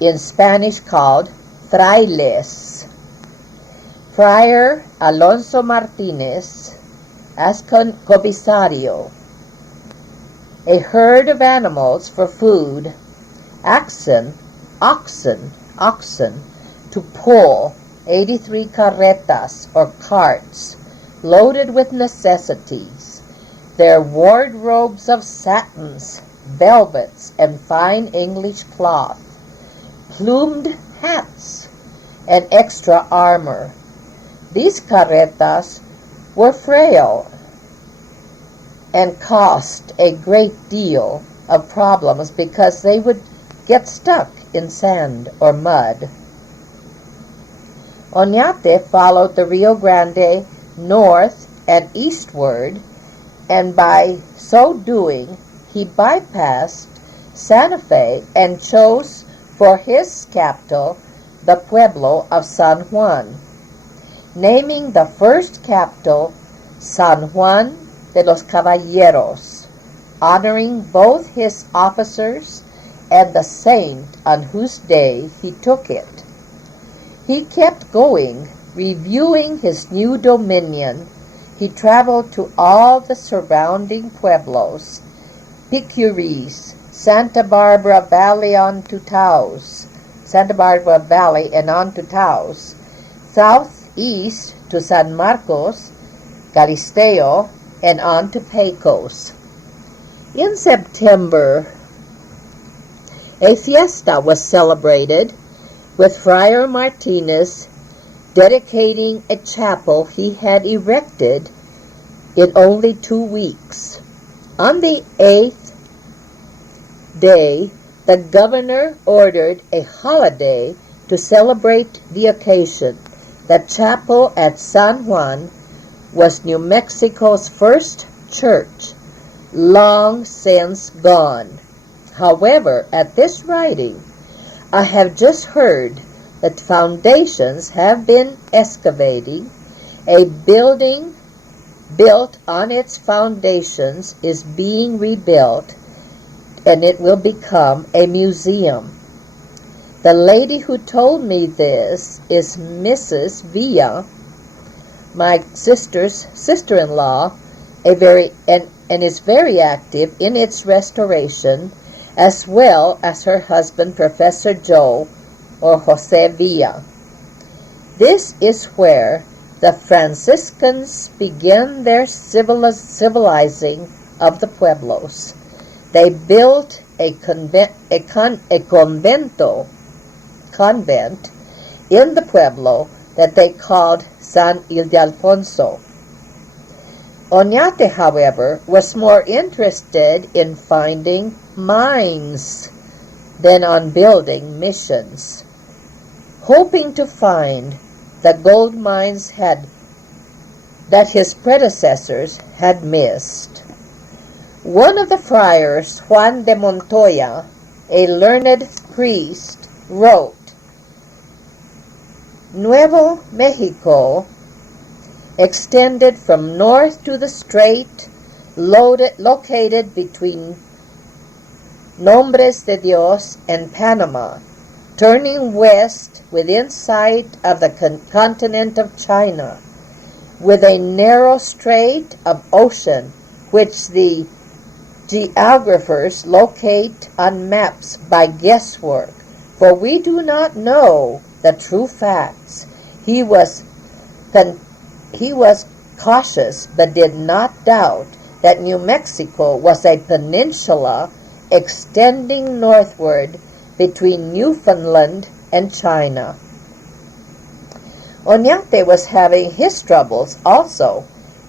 in Spanish called frailes. Friar Alonso Martinez as comisario, a herd of animals for food, oxen, to pull 83 carretas or carts loaded with necessities, their wardrobes of satins, velvets, and fine English cloth, plumed hats, and extra armor. These carretas were frail and caused a great deal of problems because they would get stuck in sand or mud. Oñate followed the Rio Grande north and eastward, and by so doing he bypassed Santa Fe and chose for his capital the pueblo of San Juan, naming the first capital San Juan de los Caballeros, honoring both his officers and the saint on whose day he took it. He kept going, reviewing his new dominion. He traveled to all the surrounding pueblos, Picuries, Santa Barbara Valley and on to Taos, southeast to San Marcos, Galisteo, and on to Pecos. In September, a fiesta was celebrated with Friar Martinez dedicating a chapel he had erected in only 2 weeks. On the 8th day, the governor ordered a holiday to celebrate the occasion. The chapel at San Juan was New Mexico's first church, long since gone. However, at this writing, I have just heard that foundations have been excavating. A building built on its foundations is being rebuilt, and it will become a museum. The lady who told me this is Mrs. Villa, my sister's sister-in-law, and is very active in its restoration, as well as her husband, Professor Joe, or Jose Villa. This is where the Franciscans began their civilizing of the pueblos. They built a convent in the pueblo that they called San Ildefonso. Oñate, however, was more interested in finding mines than on building missions, hoping to find the gold mines that his predecessors had missed. One of the friars, Juan de Montoya, a learned priest, wrote, Nuevo Mexico extended from north to the strait located between Nombres de Dios and Panama, turning west within sight of the continent of China, with a narrow strait of ocean which the geographers locate on maps by guesswork, for we do not know the true facts. He was cautious, but did not doubt that New Mexico was a peninsula extending northward between Newfoundland and China. Oñate was having his troubles also.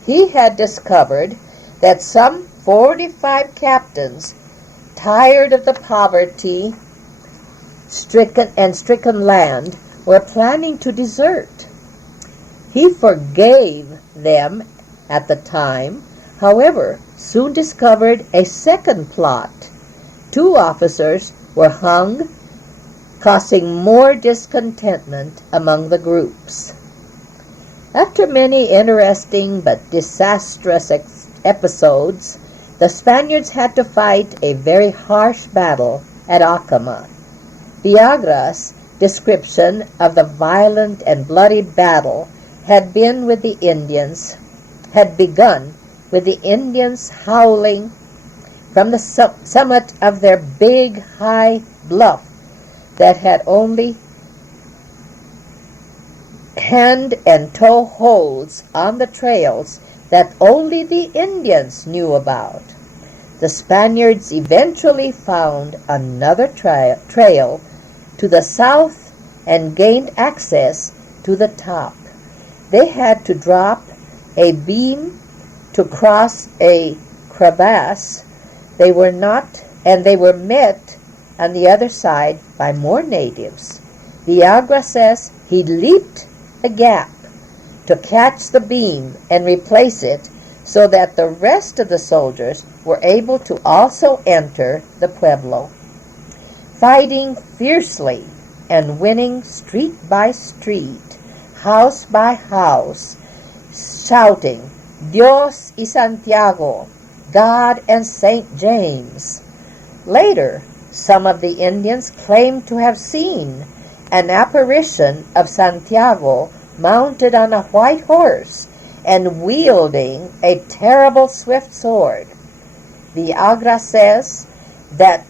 He had discovered that some 45 captains, tired of the poverty stricken land, were planning to desert. He forgave them at the time, however, soon discovered a second plot. 2 officers were hung, causing more discontentment among the groups. After many interesting but disastrous episodes, the Spaniards had to fight a very harsh battle at Acoma. Viagra's description of the violent and bloody battle had begun with the Indians howling from the summit of their big high bluff that had only hand and toe holes on the trails that only the Indians knew about. The Spaniards eventually found another trail to the south and gained access to the top. They had to drop a beam to cross a crevasse. They were met on the other side by more natives. Viagra says he leaped the gap to catch the beam and replace it so that the rest of the soldiers were able to also enter the pueblo. Fighting fiercely and winning street by street, house by house, shouting, Dios y Santiago, God and St. James. Later, some of the Indians claimed to have seen an apparition of Santiago mounted on a white horse and wielding a terrible swift sword. Viagra says that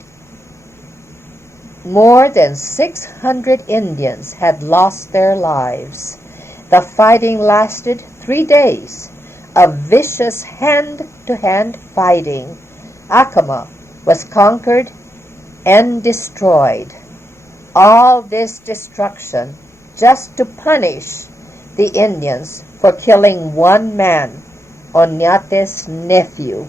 more than 600 Indians had lost their lives. The fighting lasted 3 days of vicious hand-to-hand fighting. Acoma was conquered and destroyed. All this destruction just to punish the Indians for killing one man, Oñate's nephew.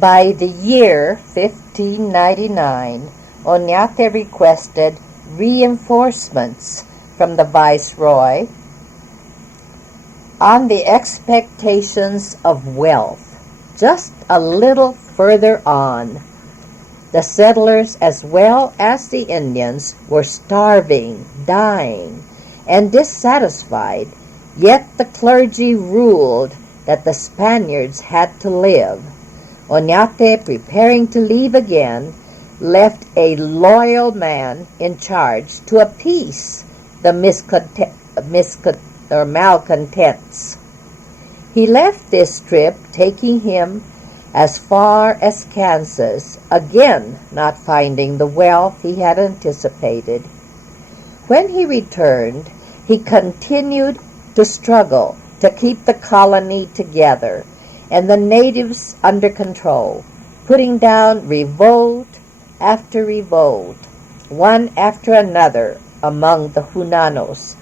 By the year 1599, Oñate requested reinforcements from the Viceroy on the expectations of wealth. Just a little further on, the settlers as well as the Indians were starving, dying, and dissatisfied, yet the clergy ruled that the Spaniards had to live. Oñate, preparing to leave again, left a loyal man in charge to appease the malcontents. He left this trip, taking him as far as Kansas, again not finding the wealth he had anticipated. When he returned, he continued to struggle to keep the colony together and the natives under control, putting down revolt after revolt, one after another among the Junanos.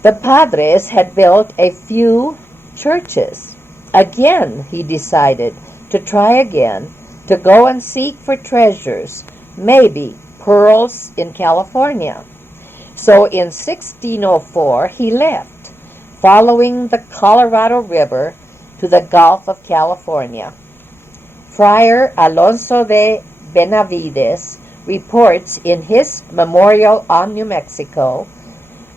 The Padres had built a few churches. Again, he decided to try again, to go and seek for treasures, maybe pearls in California. So in 1604, he left, following the Colorado River to the Gulf of California. Friar Alonso de Benavides reports in his memorial on New Mexico,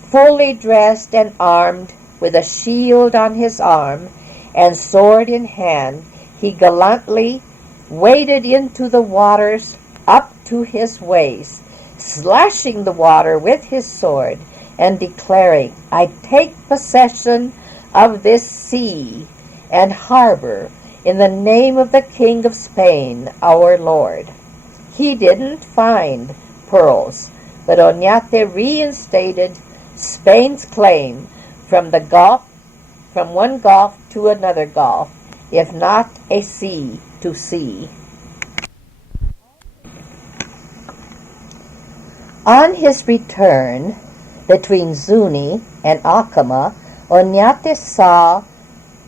fully dressed and armed with a shield on his arm and sword in hand, he gallantly waded into the waters up to his waist, slashing the water with his sword and declaring, I take possession of this sea and harbor in the name of the King of Spain, our Lord. He didn't find pearls, but Oñate reinstated Spain's claim from one gulf to another gulf, if not a sea to sea. On his return between Zuni and Acoma, Oñate saw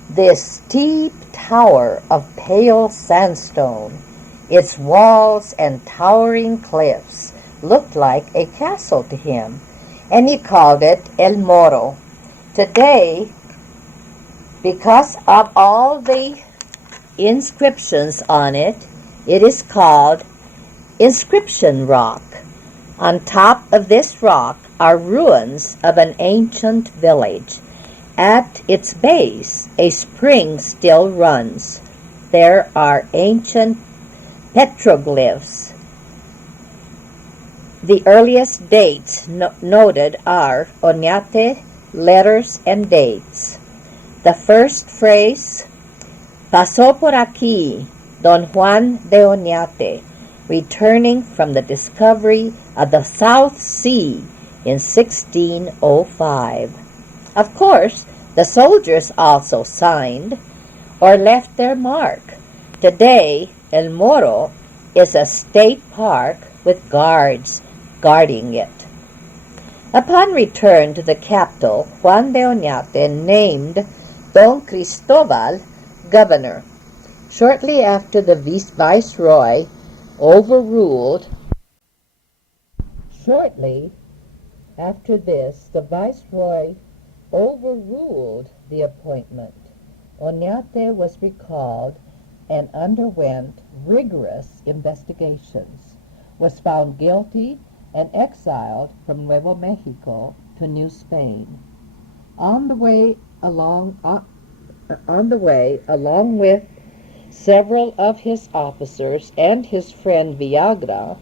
This steep tower of pale sandstone, its walls and towering cliffs, looked like a castle to him, and he called it El Moro. Today, because of all the inscriptions on it, it is called Inscription Rock. On top of this rock are ruins of an ancient village. At its base, a spring still runs. There are ancient petroglyphs. The earliest dates noted are Oñate, letters and dates. The first phrase, Pasó por aquí Don Juan de Oñate, returning from the discovery of the South Sea in 1605. Of course, the soldiers also signed or left their mark. Today, El Moro is a state park with guards guarding it. Upon return to the capital, Juan de Oñate named Don Cristobal governor. Shortly after the viceroy overruled, the viceroy overruled the appointment. Oñate was recalled and underwent rigorous investigations, was found guilty and exiled from Nuevo Mexico to New Spain. On the way, along with several of his officers and his friend Villagra,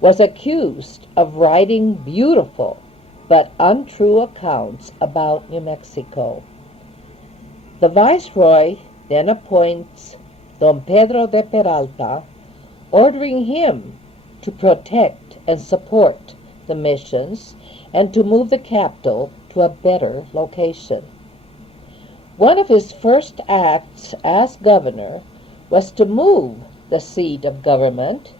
was accused of writing beautiful but untrue accounts about New Mexico. The viceroy then appoints Don Pedro de Peralta, ordering him to protect and support the missions and to move the capital to a better location. One of his first acts as governor was to move the seat of government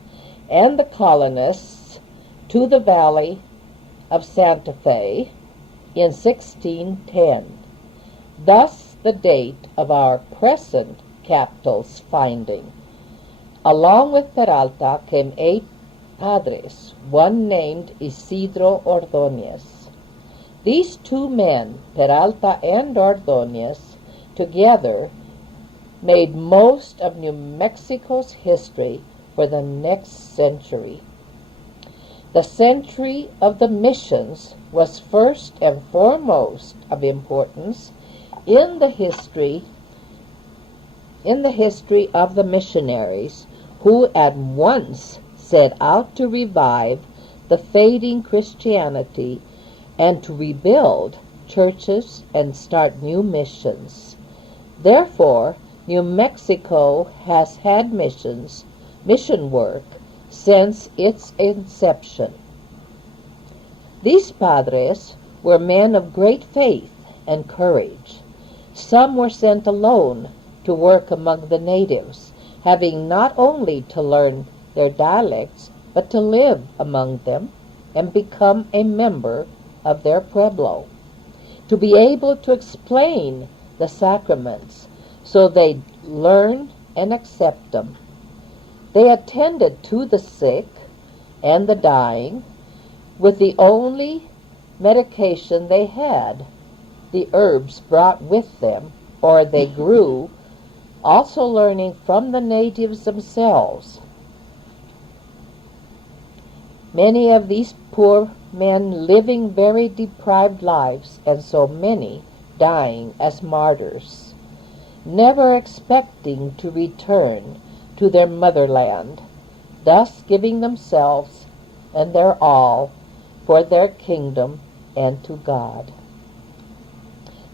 and the colonists to the valley of Santa Fe in 1610, thus the date of our present capital's finding. Along with Peralta came 8 padres, one named Isidro Ordóñez. These 2 men, Peralta and Ordóñez, together made most of New Mexico's history for the next century. The century of the missions was first and foremost of importance in the history of the missionaries who at once set out to revive the fading Christianity and to rebuild churches and start new missions. Therefore, New Mexico has had mission work since its inception. These padres were men of great faith and courage. Some were sent alone to work among the natives, having not only to learn their dialects, but to live among them and become a member of their pueblo, to be able to explain the sacraments so they'd learn and accept them. They attended to the sick and the dying with the only medication they had, the herbs brought with them or they grew, also learning from the natives themselves. Many of these poor men living very deprived lives, and so many dying as martyrs, never expecting to return to their motherland, thus giving themselves and their all for their kingdom and to God.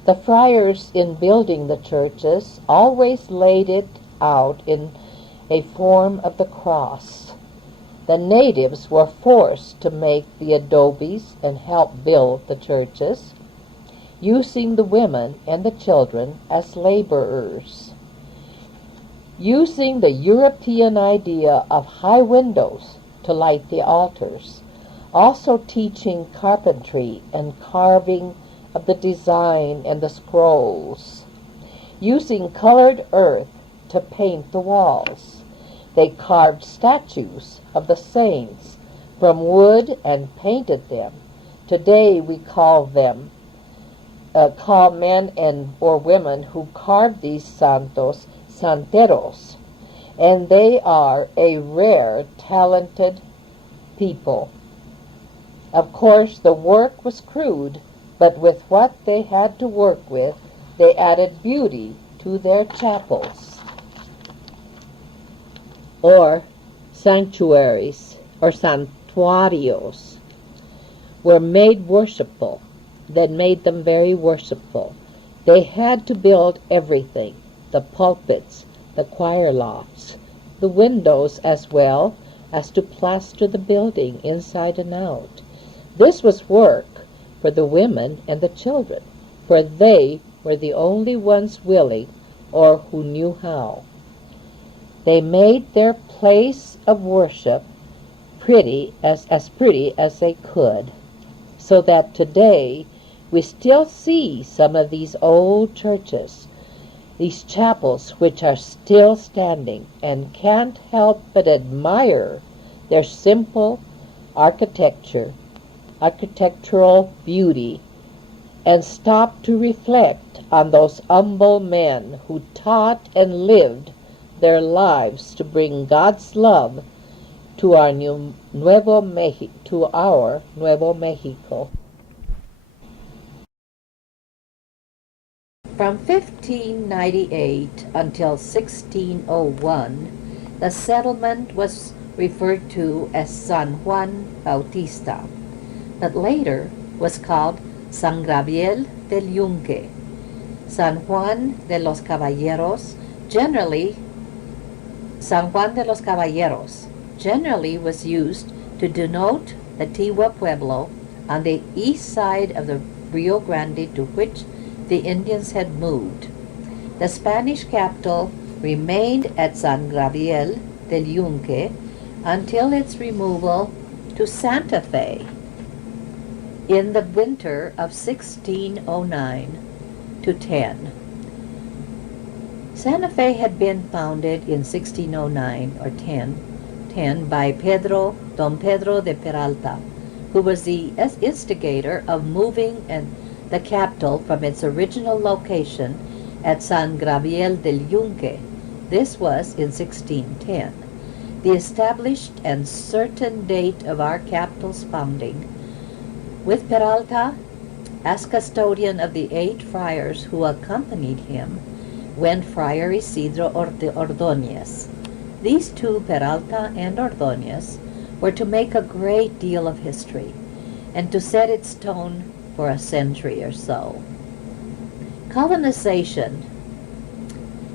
The friars, in building the churches, always laid it out in a form of the cross. The natives were forced to make the adobes and help build the churches, using the women and the children as laborers. Using the European idea of high windows to light the altars, also teaching carpentry and carving of the design and the scrolls. using colored earth to paint the walls. They carved statues of the saints from wood and painted them. Today we call men and or women who carved these santos santeros, and they are a rare, talented people. Of course, the work was crude, but with what they had to work with, they added beauty to their chapels, or sanctuaries, or santuarios, were made worshipful, that made them very worshipful. They had to build everything, the pulpits, the choir lofts, the windows, as well as to plaster the building inside and out. This was work for the women and the children, for they were the only ones willing or who knew how. They made their place of worship pretty as they could, so that today we still see some of these old churches, these chapels which are still standing, and can't help but admire their simple architectural beauty, and stop to reflect on those humble men who taught and lived their lives to bring God's love to our Nuevo Mexico. From 1598 until 1601, the settlement was referred to as San Juan Bautista, but later was called San Gabriel del Yunque. San Juan de los Caballeros generally was used to denote the Tiwa Pueblo on the east side of the Rio Grande to which the Indians had moved. The Spanish capital remained at San Gabriel del Yunque until its removal to Santa Fe in the winter of 1609 to 10. Santa Fe had been founded in 1609 or 10 by Don Pedro de Peralta, who was the instigator of moving the capital from its original location at San Gabriel del Yunque. This was in 1610. The established and certain date of our capital's founding, with Peralta as custodian of the 8 friars who accompanied him, went Friar Isidro Ordóñez. These two, Peralta and Ordóñez, were to make a great deal of history and to set its tone for a century or so. Colonization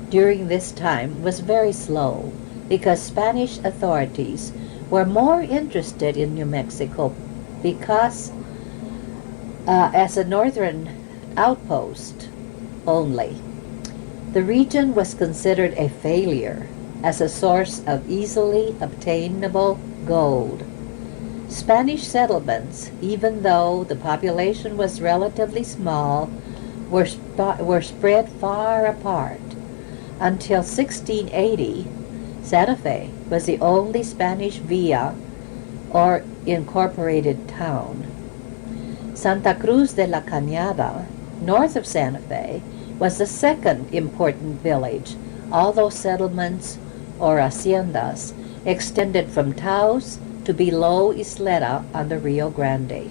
during this time was very slow because Spanish authorities were more interested in New Mexico because as a northern outpost only. The region was considered a failure as a source of easily obtainable gold. Spanish settlements, even though the population was relatively small, were spread far apart. Until 1680, Santa Fe was the only Spanish villa or incorporated town. Santa Cruz de la Cañada, north of Santa Fe, was the second important village, although settlements or haciendas extended from Taos to below Isleta on the Rio Grande.